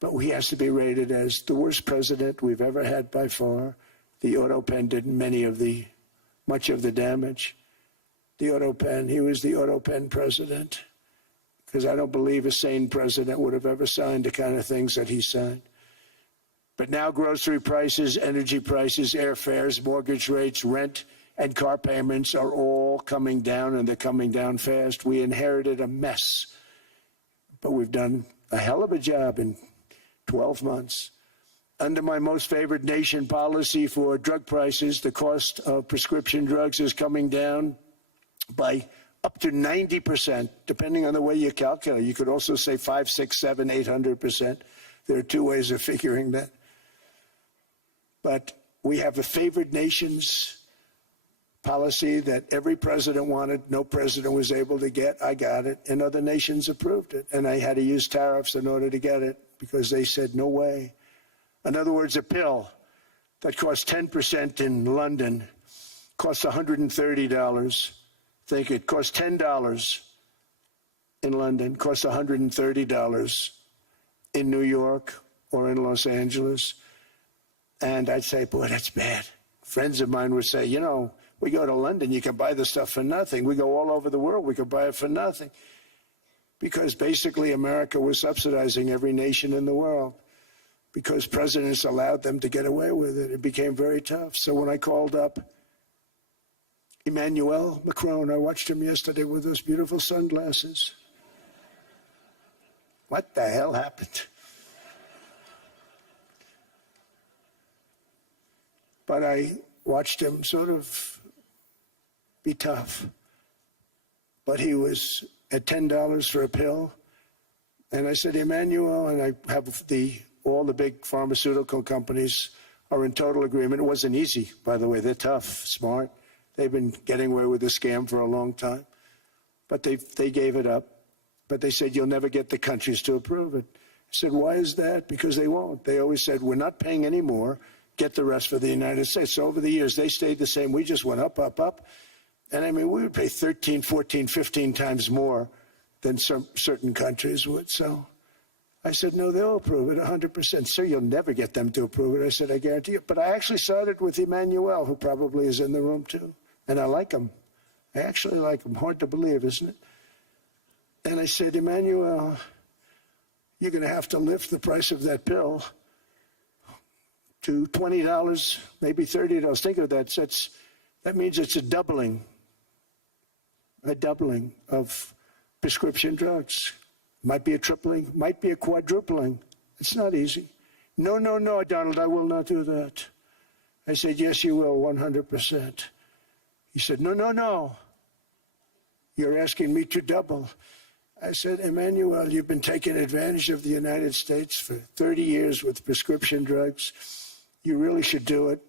But he has to be rated as the worst president we've ever had by far. The auto pen did much of the damage. The auto pen, he was the auto pen president. Because I don't believe a sane president would have ever signed the kind of things that he signed. But now grocery prices, energy prices, airfares, mortgage rates, rent, and car payments are all coming down, and they're coming down fast. We inherited a mess. But we've done a hell of a job in 12 months. Under my most favored nation policy for drug prices, the cost of prescription drugs is coming down by up to 90%, depending on the way you calculate. You could also say 5, 6, 7, 800%. There are two ways of figuring that. But we have a favored nations policy that every president wanted, no president was able to get. I got it, and other nations approved it. And I had to use tariffs in order to get it, because they said, no way. In other words, a pill that costs 10% in London costs $130. Think it costs $10 in London, costs $130 in New York or in Los Angeles. And I'd say, boy, that's bad. Friends of mine would say, you know, we go to London, you can buy the stuff for nothing. We go all over the world, we can buy it for nothing. Because basically America was subsidizing every nation in the world because presidents allowed them to get away with it. It became very tough. So when I called up Emmanuel Macron, I watched him yesterday with those beautiful sunglasses. What the hell happened? But I watched him sort of be tough. But he was at $10 for a pill. And I said, Emmanuel, and I have all the big pharmaceutical companies are in total agreement. It wasn't easy, by the way. They're tough, smart. They've been getting away with the scam for a long time. But they gave it up. But they said, you'll never get the countries to approve it. I said, why is that? Because they won't. They always said, we're not paying any more. Get the rest for the United States. So over the years, they stayed the same. We just went up, up, up. And I mean, we would pay 13, 14, 15 times more than some certain countries would. So I said, no, they'll approve it 100%. Sir, you'll never get them to approve it. I said, I guarantee you. But I actually started with Emmanuel, who probably is in the room too. And I like him. I actually like him. Hard to believe, isn't it? And I said, Emmanuel, you're going to have to lift the price of that pill to $20, maybe $30. Think of that. That means it's a doubling of prescription drugs. Might be a tripling, might be a quadrupling. It's not easy. No, no, no, Donald, I will not do that. I said, yes, you will, 100%. He said, no, no, no. You're asking me to double. I said, Emmanuel, you've been taking advantage of the United States for 30 years with prescription drugs. You really should do it,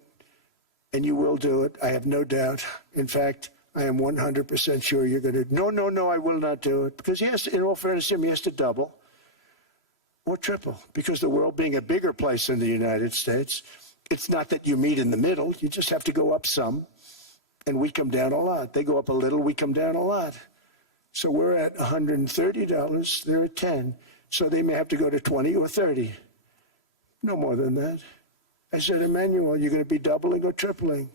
and you will do it. I have no doubt. In fact, I am 100% sure you're going to. No, no, no, I will not do it. Because yes, in all fairness to him, he has to double or triple. Because the world being a bigger place than the United States, it's not that you meet in the middle. You just have to go up some, and we come down a lot. They go up a little, we come down a lot. So we're at $130, they're at 10. So they may have to go to 20 or 30. No more than that. I said, Emmanuel, you're going to be doubling or tripling?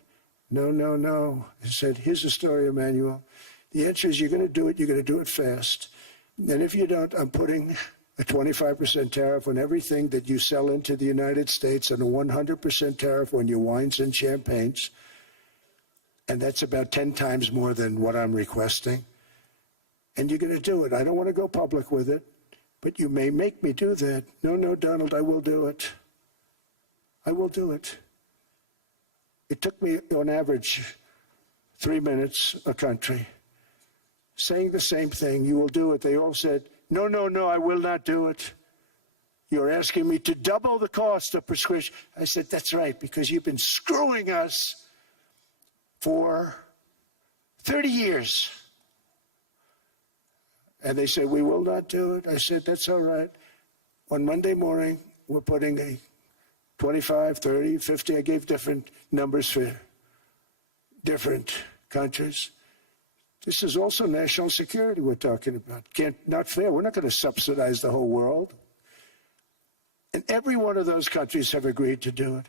No, no, no. I said, here's the story, Emmanuel. The answer is you're going to do it fast. And if you don't, I'm putting a 25% tariff on everything that you sell into the United States and a 100% tariff on your wines and champagnes. And that's about 10 times more than what I'm requesting. And you're going to do it. I don't want to go public with it, but you may make me do that. No, no, Donald, I will do it. I will do it. It took me, on average, 3 minutes a country, saying the same thing. You will do it. They all said, no, no, no, I will not do it. You're asking me to double the cost of prescription. I said, that's right, because you've been screwing us for 30 years. And they said, we will not do it. I said, that's all right. On Monday morning, we're putting a 25, 30, 50. I gave different numbers for different countries. This is also national security we're talking about. Not fair. We're not going to subsidize the whole world. And every one of those countries have agreed to do it.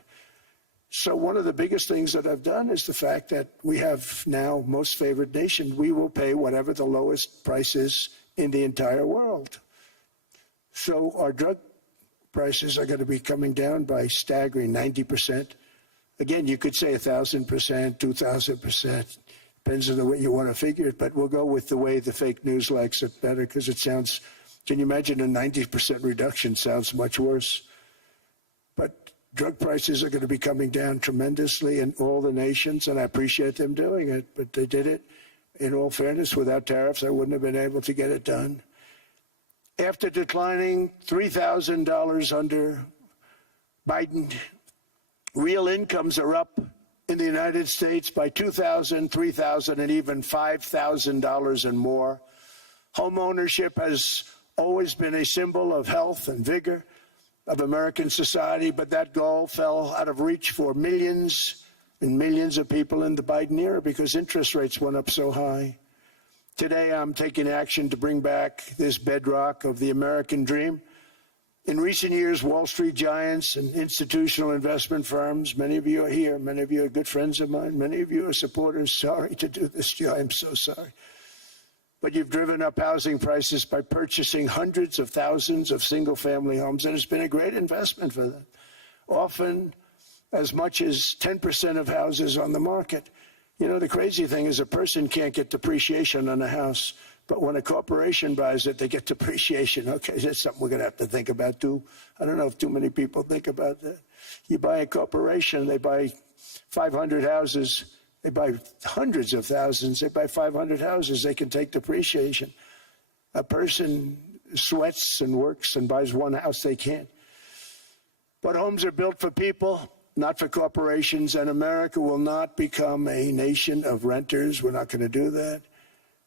So one of the biggest things that I've done is the fact that we have now most favored nation. We will pay whatever the lowest price is in the entire world. So our drug prices are going to be coming down by staggering 90%. Again, you could say 1,000%, 2,000%. Depends on the way you want to figure it, but we'll go with the way the fake news likes it better because it sounds, can you imagine a 90% reduction sounds much worse. But drug prices are going to be coming down tremendously in all the nations, and I appreciate them doing it, but they did it. In all fairness, without tariffs, I wouldn't have been able to get it done. After declining $3,000 under Biden, real incomes are up in the United States by $2,000, $3,000, and even $5,000 and more. Home ownership has always been a symbol of health and vigor of American society, but that goal fell out of reach for millions and millions of people in the Biden era because interest rates went up so high. Today, I'm taking action to bring back this bedrock of the American dream. In recent years, Wall Street giants and institutional investment firms, many of you are here, many of you are good friends of mine, many of you are supporters. Sorry to do this to you, I'm so sorry. But you've driven up housing prices by purchasing hundreds of thousands of single-family homes, and it's been a great investment for them. Often as much as 10% of houses on the market. You know, the crazy thing is a person can't get depreciation on a house, but when a corporation buys it, they get depreciation. Okay, that's something we're going to have to think about, too. I don't know if too many people think about that. You buy a corporation, they buy 500 houses. They buy hundreds of thousands. They buy 500 houses. They can take depreciation. A person sweats and works and buys one house they can't. But homes are built for people, not for corporations, and America will not become a nation of renters. We're not going to do that.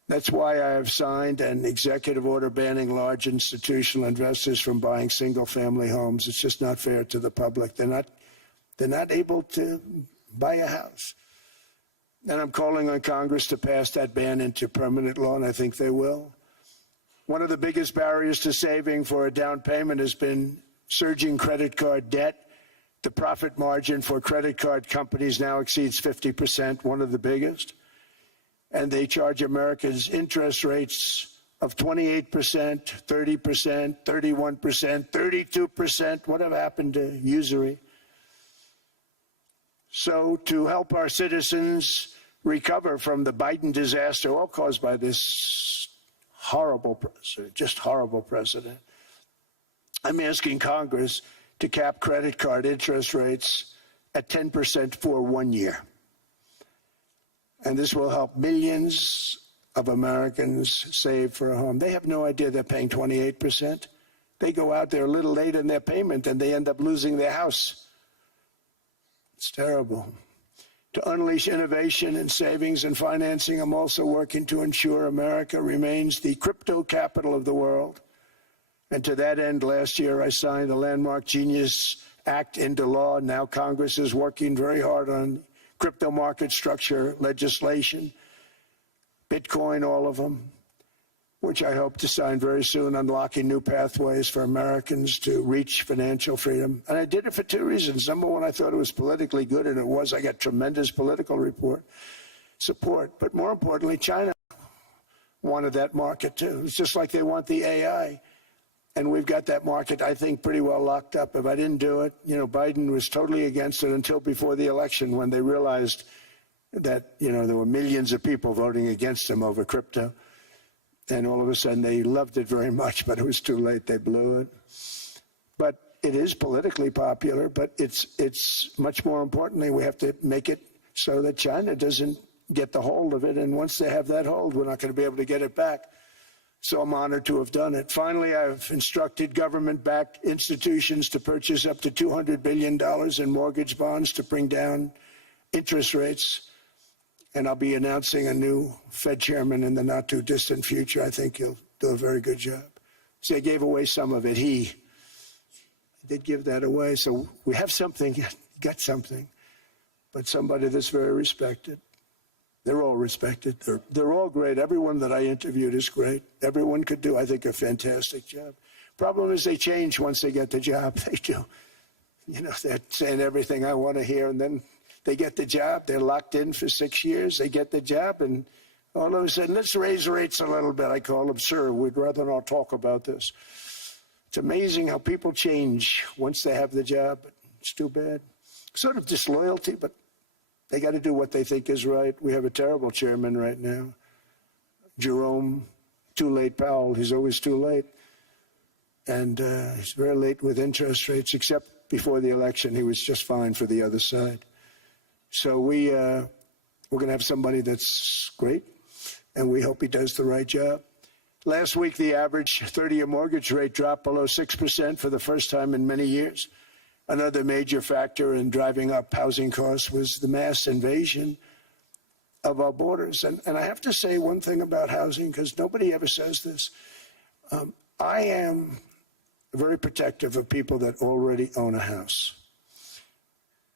That's why I have signed an executive order banning large institutional investors from buying single-family homes. It's just not fair to the public. They're not able to buy a house. And I'm calling on Congress to pass that ban into permanent law, and I think they will. One of the biggest barriers to saving for a down payment has been surging credit card debt. The profit margin for credit card companies now exceeds 50%, one of the biggest. And they charge Americans interest rates of 28%, 30%, 31%, 32%. Whatever happened to usury? So to help our citizens recover from the Biden disaster, all caused by this horrible president, just horrible president, I'm asking Congress to cap credit card interest rates at 10% for 1 year. And this will help millions of Americans save for a home. They have no idea they're paying 28%. They go out there a little late in their payment and they end up losing their house. It's terrible. To unleash innovation and savings and financing, I'm also working to ensure America remains the crypto capital of the world. And to that end, last year I signed the landmark Genius Act into law. Now Congress is working very hard on crypto market structure legislation, Bitcoin, all of them, which I hope to sign very soon, unlocking new pathways for Americans to reach financial freedom. And I did it for two reasons. Number one, I thought it was politically good, and it was. I got tremendous political support. But more importantly, China wanted that market too. It's just like they want the AI. And we've got that market, I think, pretty well locked up. If I didn't do it, Biden was totally against it until before the election when they realized that, there were millions of people voting against him over crypto. And all of a sudden they loved it very much, but it was too late. They blew it. But it is politically popular, but it's much more importantly, we have to make it so that China doesn't get the hold of it. And once they have that hold, we're not going to be able to get it back. So I'm honored to have done it. Finally, I've instructed government-backed institutions to purchase up to $200 billion in mortgage bonds to bring down interest rates. And I'll be announcing a new Fed chairman in the not-too-distant future. I think he'll do a very good job. See, I gave away some of it. He did give that away. So we have something, got something, but somebody that's very respected. They're all respected. They're all great. Everyone that I interviewed is great. Everyone could do, I think, a fantastic job. Problem is they change once they get the job. They do. They're saying everything I want to hear, and then they get the job. They're locked in for 6 years. They get the job, and all of a sudden, let's raise rates a little bit. I call them, sir, we'd rather not talk about this. It's amazing how people change once they have the job. It's too bad. Sort of disloyalty, but they got to do what they think is right. We have a terrible chairman right now, Jerome Too Late Powell. He's always too late. And he's very late with interest rates, except before the election. He was just fine for the other side. So we're going to have somebody that's great, and we hope he does the right job. Last week, the average 30-year mortgage rate dropped below 6% for the first time in many years. Another major factor in driving up housing costs was the mass invasion of our borders. And I have to say one thing about housing, because nobody ever says this. I am very protective of people that already own a house,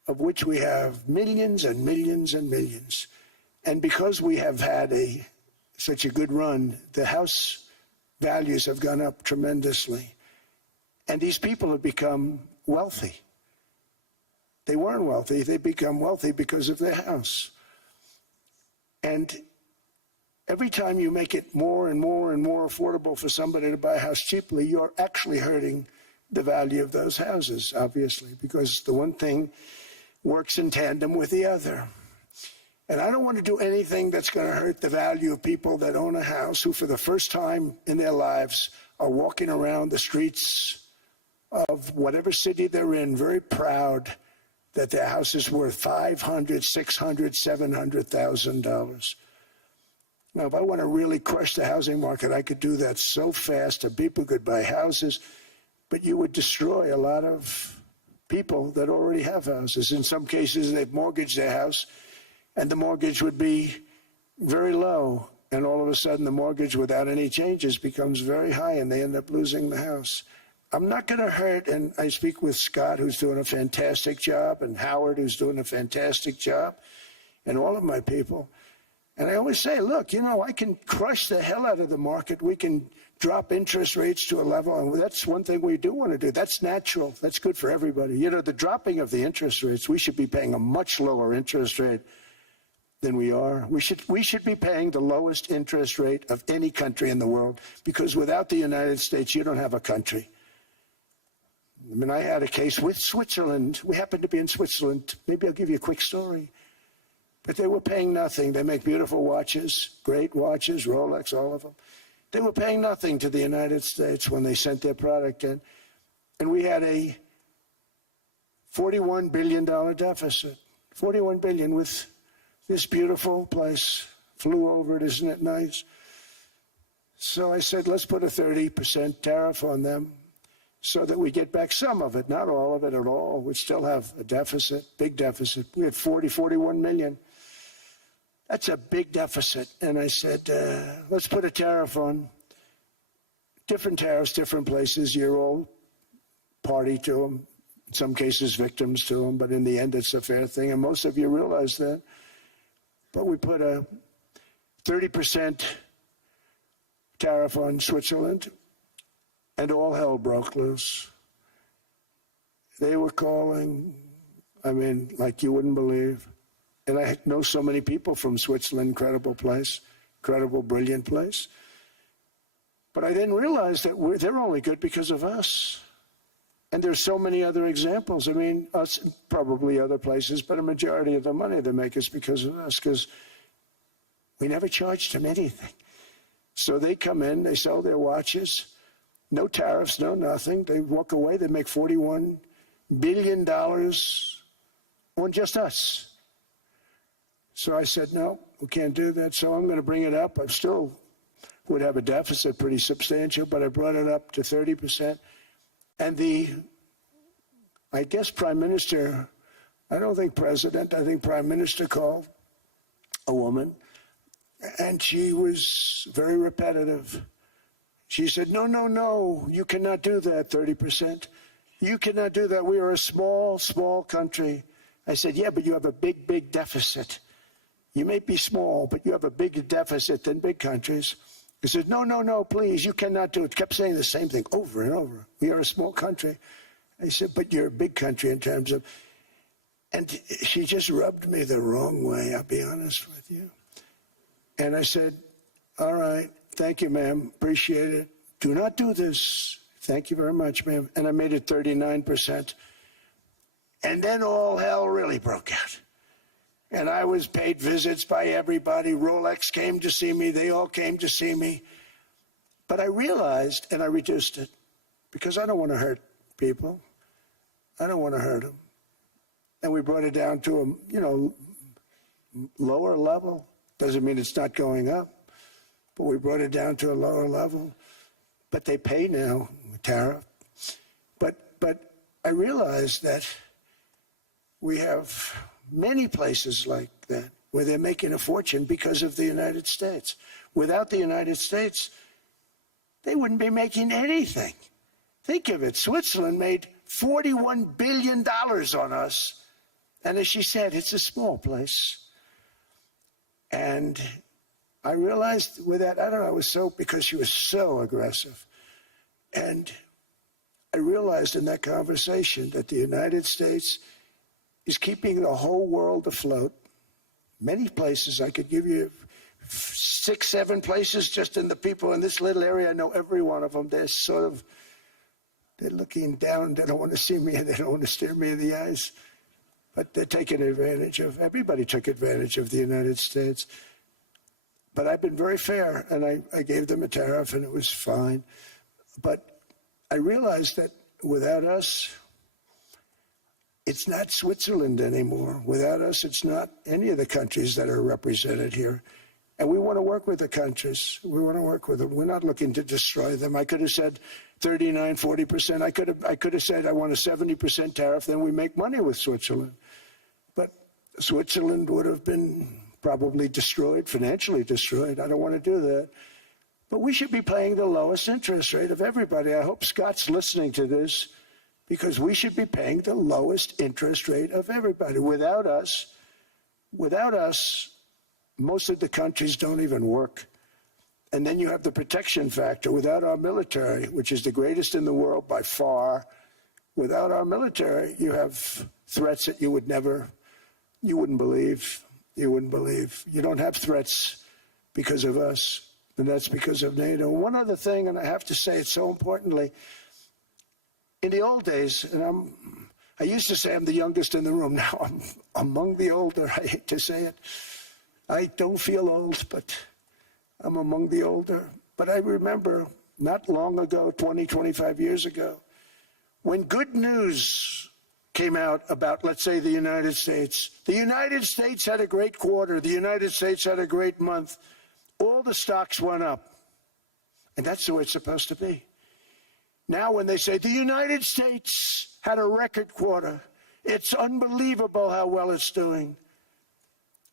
of which we have millions and millions and millions. And because we have had such a good run, the house values have gone up tremendously. And these people have become wealthy. They weren't wealthy. They become wealthy because of their house. And every time you make it more and more and more affordable for somebody to buy a house cheaply, you're actually hurting the value of those houses, obviously, because the one thing works in tandem with the other. And I don't want to do anything that's going to hurt the value of people that own a house who, for the first time in their lives, are walking around the streets of whatever city they're in, very proud that their house is worth $500,000, $600,000, $700,000. Now, if I want to really crush the housing market, I could do that so fast and people could buy houses, but you would destroy a lot of people that already have houses. In some cases, they've mortgaged their house, and the mortgage would be very low. And all of a sudden, the mortgage without any changes becomes very high, and they end up losing the house. I'm not going to hurt, and I speak with Scott, who's doing a fantastic job, and Howard, who's doing a fantastic job, and all of my people. And I always say, look, you know, I can crush the hell out of the market. We can drop interest rates to a level, and that's one thing we do want to do. That's natural. That's good for everybody. You know, the dropping of the interest rates, we should be paying a much lower interest rate than we are. We should be paying the lowest interest rate of any country in the world, because without the United States, you don't have a country. I mean, I had a case with Switzerland. We happened to be in Switzerland. Maybe I'll give you a quick story. But they were paying nothing. They make beautiful watches, great watches, Rolex, all of them. They were paying nothing to the United States when they sent their product in. And we had a $41 billion deficit. $41 billion with this beautiful place. Flew over it, isn't it nice? So I said, let's put a 30% tariff on them so that we get back some of it, not all of it at all. We still have a deficit, big deficit. We had 41 million. That's a big deficit. And I said, let's put a tariff on. Different tariffs, different places. You're all party to them. In some cases, victims to them. But in the end, it's a fair thing. And most of you realize that. But we put a 30% tariff on Switzerland, and all hell broke loose. They were calling, I mean, like you wouldn't believe. And I know so many people from Switzerland, incredible place, incredible, brilliant place. But I didn't realize that they're only good because of us. And there's so many other examples. I mean, us, probably other places, but a majority of the money they make is because of us, because we never charged them anything. So they come in, they sell their watches, no tariffs, no nothing. They walk away, they make $41 billion on just us. So I said, no, we can't do that. So I'm going to bring it up. I still would have a deficit pretty substantial, but I brought it up to 30%. And I guess Prime Minister, I don't think President, I think Prime Minister called a woman, and she was very repetitive. She said, no, no, no, you cannot do that, 30%. You cannot do that. We are a small, small country. I said, yeah, but you have a big, big deficit. You may be small, but you have a bigger deficit than big countries. He said, no, no, no, please, you cannot do it. Kept saying the same thing over and over. We are a small country. I said, but you're a big country in terms of, and she just rubbed me the wrong way, I'll be honest with you. And I said, all right, thank you, ma'am, appreciate it. Do not do this. Thank you very much, ma'am. And I made it 39%. And then all hell really broke out. And I was paid visits by everybody. Rolex came to see me. They all came to see me. But I realized, and I reduced it, because I don't want to hurt people. I don't want to hurt them. And we brought it down to a, lower level. Doesn't mean it's not going up. But we brought it down to a lower level. But they pay now, tariff. But I realized that we have many places like that where they're making a fortune because of the United States. Without the United States, they wouldn't be making anything. Think of it. Switzerland made $41 billion on us. And as she said, it's a small place. And I realized with that, I don't know, it was so, because she was so aggressive. And I realized in that conversation that the United States is keeping the whole world afloat. Many places, I could give you 6, 7 places just in the people in this little area. I know every one of them. They're looking down. They don't want to see me, and they don't want to stare me in the eyes. But they're taking advantage of, everybody took advantage of the United States. But I've been very fair, and I gave them a tariff, and it was fine. But I realized that without us, it's not Switzerland anymore. Without us, it's not any of the countries that are represented here. And we want to work with the countries. We want to work with them. We're not looking to destroy them. I could have said 39, 40%. I could have said I want a 70% tariff, then we make money with Switzerland. But Switzerland would have been probably destroyed, financially destroyed. I don't want to do that. But we should be paying the lowest interest rate of everybody. I hope Scott's listening to this, because we should be paying the lowest interest rate of everybody. Without us, most of the countries don't even work. And then you have the protection factor. Without our military, which is the greatest in the world by far, without our military, you have threats that you wouldn't believe. You wouldn't believe. You don't have threats because of us, and that's because of NATO. One other thing, and I have to say it so importantly, in the old days, and I used to say I'm the youngest in the room. Now I'm among the older. I hate to say it. I don't feel old, but I'm among the older. But I remember not long ago, 20, 25 years ago, when good news came out about, let's say, the United States. The United States had a great quarter. The United States had a great month. All the stocks went up. And that's the way it's supposed to be. Now when they say the United States had a record quarter, it's unbelievable how well it's doing,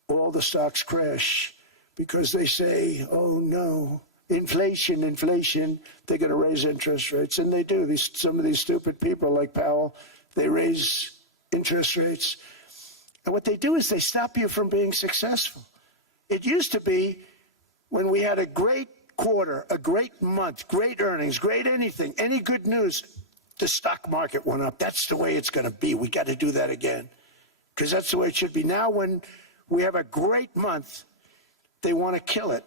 all the stocks crash because they say, oh no, inflation, they're going to raise interest rates. And they do. Some of these stupid people like Powell, they raise interest rates. And what they do is they stop you from being successful. It used to be when we had a great quarter, a great month, great earnings, great anything, any good news, the stock market went up. That's the way it's going to be. We got to do that again, because that's the way it should be. Now when we have a great month, they want to kill it.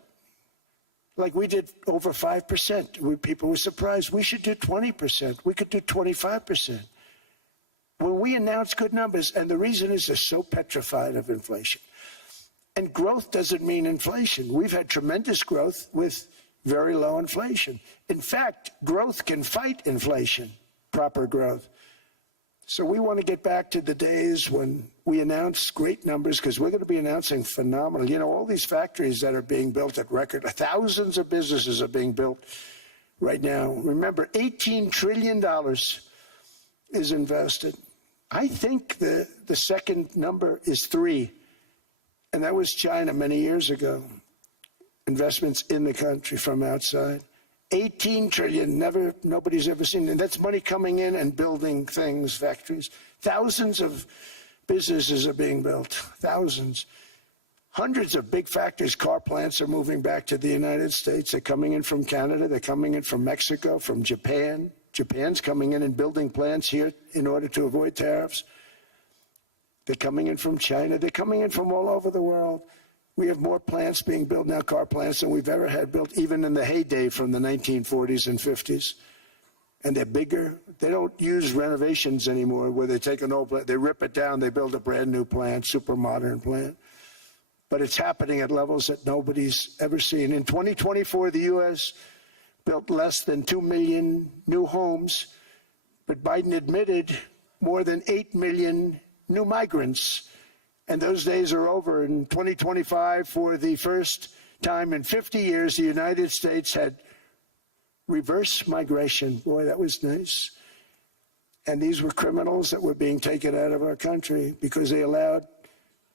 Like we did over 5%. People were surprised. We should do 20%. We could do 25%. When we announce good numbers, and the reason is they're so petrified of inflation. And growth doesn't mean inflation. We've had tremendous growth with very low inflation. In fact, growth can fight inflation, proper growth. So we want to get back to the days when we announce great numbers, because we're going to be announcing phenomenal. You know, all these factories that are being built at record, thousands of businesses are being built right now. Remember, $18 trillion is invested. I think the second number is 3. And that was China many years ago. Investments in the country from outside. 18 trillion, nobody's ever seen. And that's money coming in and building things, factories. Thousands of businesses are being built, thousands. Hundreds of big factories, car plants are moving back to the United States. They're coming in from Canada, they're coming in from Mexico, from Japan. Japan's coming in and building plants here in order to avoid tariffs. They're coming in from China. They're coming in from all over the world. We have more plants being built now, car plants, than we've ever had built, even in the heyday from the 1940s and 50s. And they're bigger. They don't use renovations anymore where they take an old plant, they rip it down, they build a brand new plant, super modern plant. But it's happening at levels that nobody's ever seen. In 2024, the U.S. built less than 2 million new homes, but Biden admitted more than 8 million new migrants. And those days are over. In 2025, for the first time in 50 years, the United States had reverse migration. Boy, that was nice. And these were criminals that were being taken out of our country because they allowed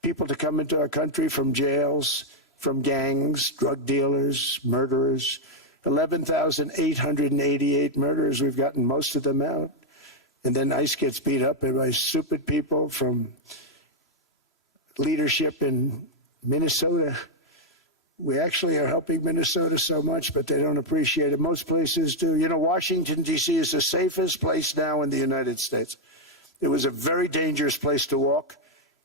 people to come into our country from jails, from gangs, drug dealers, murderers. 11,888 murderers. We've gotten most of them out. And then ICE gets beat up by stupid people from leadership in Minnesota. We actually are helping Minnesota so much, but they don't appreciate it. Most places do. You know, Washington, D.C. is the safest place now in the United States. It was a very dangerous place to walk,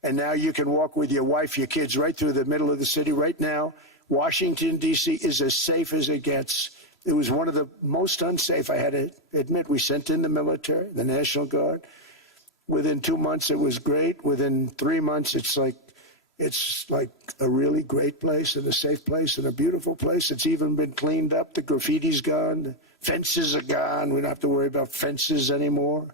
and now you can walk with your wife, your kids, right through the middle of the city. Right now, Washington, D.C. is as safe as it gets. It was one of the most unsafe, I had to admit. We sent in the military, the National Guard. Within 2 months, it was great. Within 3 months, it's like a really great place and a safe place and a beautiful place. It's even been cleaned up. The graffiti's gone. The fences are gone. We don't have to worry about fences anymore.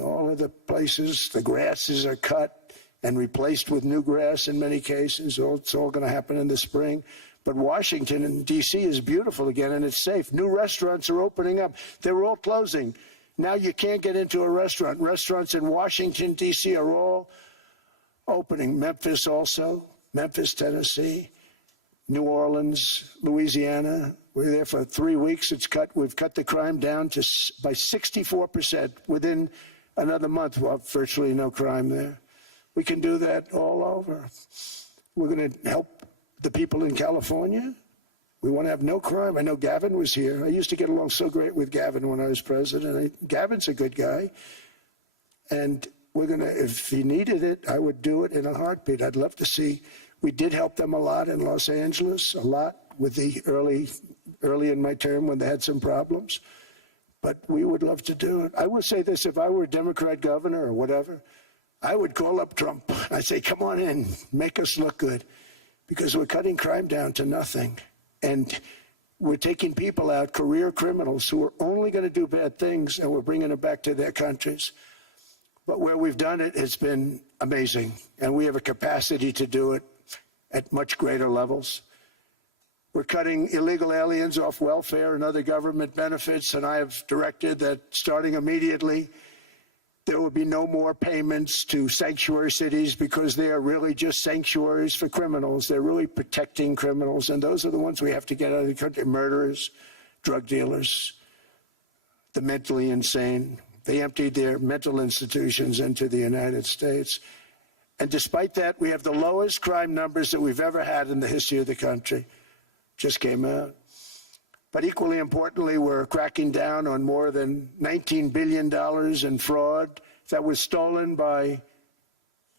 All of the places, the grasses are cut. and replaced with new grass in many cases. It's all going to happen in the spring. But Washington and D.C. is beautiful again, and it's safe. New restaurants are opening up. They were all closing. Now you can't get into a restaurant. Restaurants in Washington, D.C. are all opening. Memphis also. Memphis, Tennessee. New Orleans, Louisiana. We're there for 3 weeks. We've cut the crime down by 64%. Within another month, we'll have virtually no crime there. We can do that all over. We're going to help the people in California. We want to have no crime. I know Gavin was here. I used to get along so great with Gavin when I was president. Gavin's a good guy. And we're going to, if he needed it, I would do it in a heartbeat. I'd love to see. We did help them a lot in Los Angeles, a lot with the early in my term when they had some problems. But we would love to do it. I will say this, if I were a Democrat governor or whatever, I would call up Trump. I'd say, come on in, make us look good. Because we're cutting crime down to nothing. And we're taking people out, career criminals, who are only going to do bad things, and we're bringing them back to their countries. But where we've done it, it's been amazing. And we have a capacity to do it at much greater levels. We're cutting illegal aliens off welfare and other government benefits, and I have directed that starting immediately, there will be no more payments to sanctuary cities because they are really just sanctuaries for criminals. They're really protecting criminals, and those are the ones we have to get out of the country. Murderers, drug dealers, the mentally insane. They emptied their mental institutions into the United States. And despite that, we have the lowest crime numbers that we've ever had in the history of the country. Just came out. But equally importantly, we're cracking down on more than $19 billion in fraud that was stolen by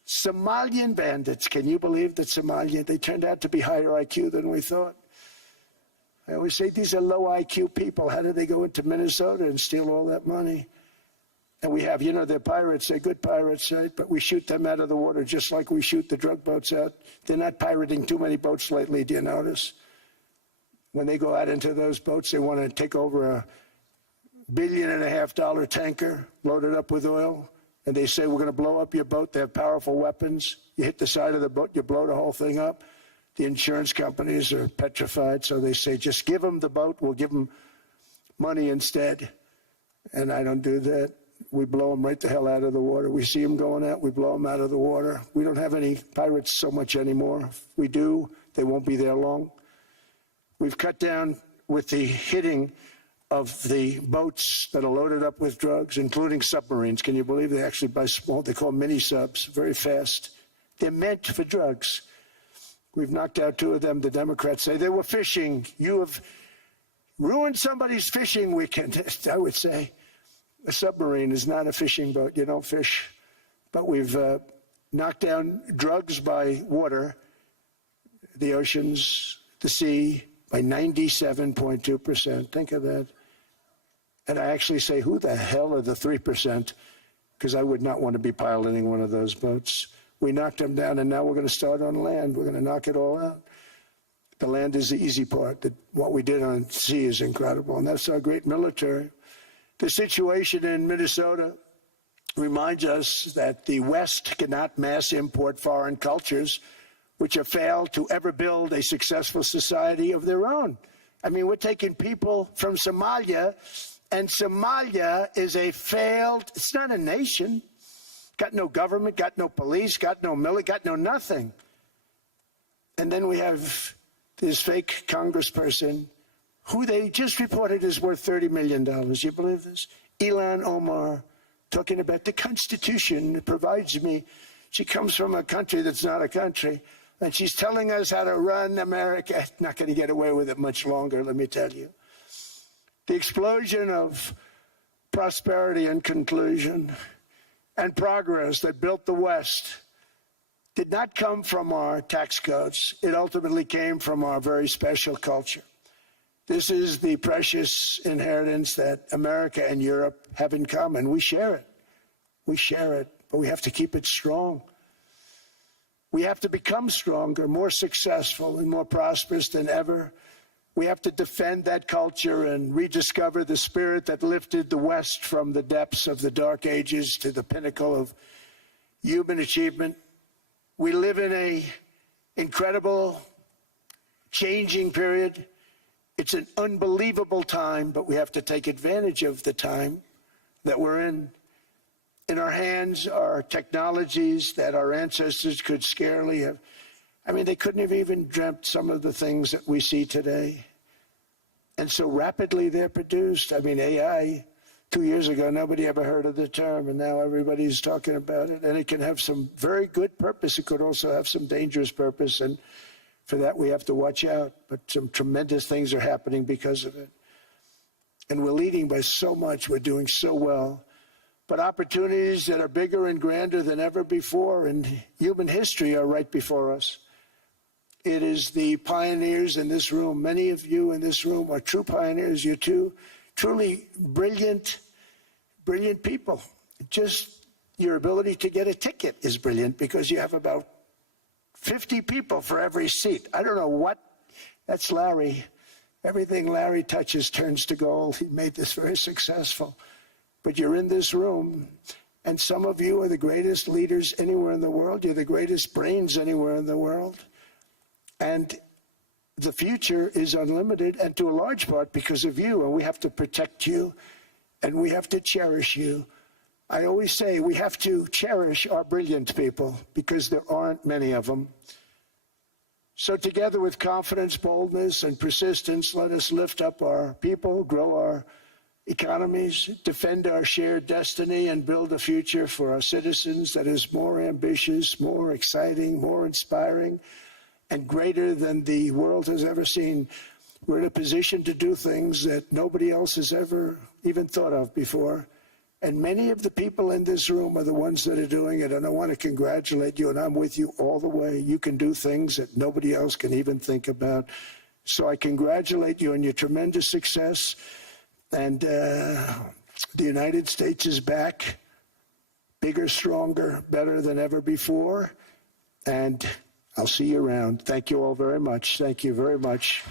Somalian bandits. Can you believe that Somalia, they turned out to be higher IQ than we thought? I always say these are low IQ people. How did they go into Minnesota and steal all that money? And we have, they're pirates, they're good pirates, right? But we shoot them out of the water just like we shoot the drug boats out. They're not pirating too many boats lately, do you notice? When they go out into those boats, they want to take over a $1.5 billion tanker loaded up with oil, and they say, we're going to blow up your boat. They have powerful weapons. You hit the side of the boat, you blow the whole thing up. The insurance companies are petrified, so they say, just give them the boat. We'll give them money instead. And I don't do that. We blow them right the hell out of the water. We see them going out, we blow them out of the water. We don't have any pirates so much anymore. If we do, they won't be there long. We've cut down with the hitting of the boats that are loaded up with drugs, including submarines. Can you believe they actually buy small, they call mini subs, very fast. They're meant for drugs. We've knocked out 2 of them. The Democrats say they were fishing. You have ruined somebody's fishing weekend. I would say a submarine is not a fishing boat. You don't fish. But we've knocked down drugs by water, the oceans, the sea, by 97.2%. Think of that. And I actually say, who the hell are the 3%? Because I would not want to be piloting one of those boats. We knocked them down, and now we're going to start on land. We're going to knock it all out. The land is the easy part. What we did on sea is incredible, and that's our great military. The situation in Minnesota reminds us that the West cannot mass import foreign cultures which have failed to ever build a successful society of their own. I mean, we're taking people from Somalia, and Somalia is a failed, it's not a nation. Got no government, got no police, got no military, got no nothing. And then we have this fake congressperson who they just reported is worth $30 million. You believe this? Ilhan Omar, talking about the Constitution provides me. She comes from a country that's not a country. And she's telling us how to run America. Not going to get away with it much longer, let me tell you. The explosion of prosperity and conclusion and progress that built the West did not come from our tax codes. It ultimately came from our very special culture. This is the precious inheritance that America and Europe have in common. We share it. We share it, but we have to keep it strong. We have to become stronger, more successful, and more prosperous than ever. We have to defend that culture and rediscover the spirit that lifted the West from the depths of the Dark Ages to the pinnacle of human achievement. We live in an incredible, changing period. It's an unbelievable time, but we have to take advantage of the time that we're in. In our hands are technologies that our ancestors could scarcely have. I mean, they couldn't have even dreamt some of the things that we see today. And so rapidly they're produced. I mean, AI, 2 years ago, nobody ever heard of the term, and now everybody's talking about it. And it can have some very good purpose. It could also have some dangerous purpose, and for that we have to watch out. But some tremendous things are happening because of it. And we're leading by so much. We're doing so well. But opportunities that are bigger and grander than ever before in human history are right before us. It is the pioneers in this room. Many of you in this room are true pioneers. You're truly brilliant people. Just your ability to get a ticket is brilliant because you have about 50 people for every seat. I don't know what. That's Larry. Everything Larry touches turns to gold. He made this very successful. But you're in this room, and some of you are the greatest leaders anywhere in the world. You're the greatest brains anywhere in the world. And the future is unlimited, and to a large part because of you, and we have to protect you, and we have to cherish you. I always say we have to cherish our brilliant people because there aren't many of them. So together with confidence, boldness, and persistence, let us lift up our people, grow our economies, defend our shared destiny, and build a future for our citizens that is more ambitious, more exciting, more inspiring, and greater than the world has ever seen. We're in a position to do things that nobody else has ever even thought of before. And many of the people in this room are the ones that are doing it, and I want to congratulate you, and I'm with you all the way. You can do things that nobody else can even think about. So I congratulate you on your tremendous success. And the United States is back, bigger, stronger, better than ever before. And I'll see you around. Thank you all very much. Thank you very much.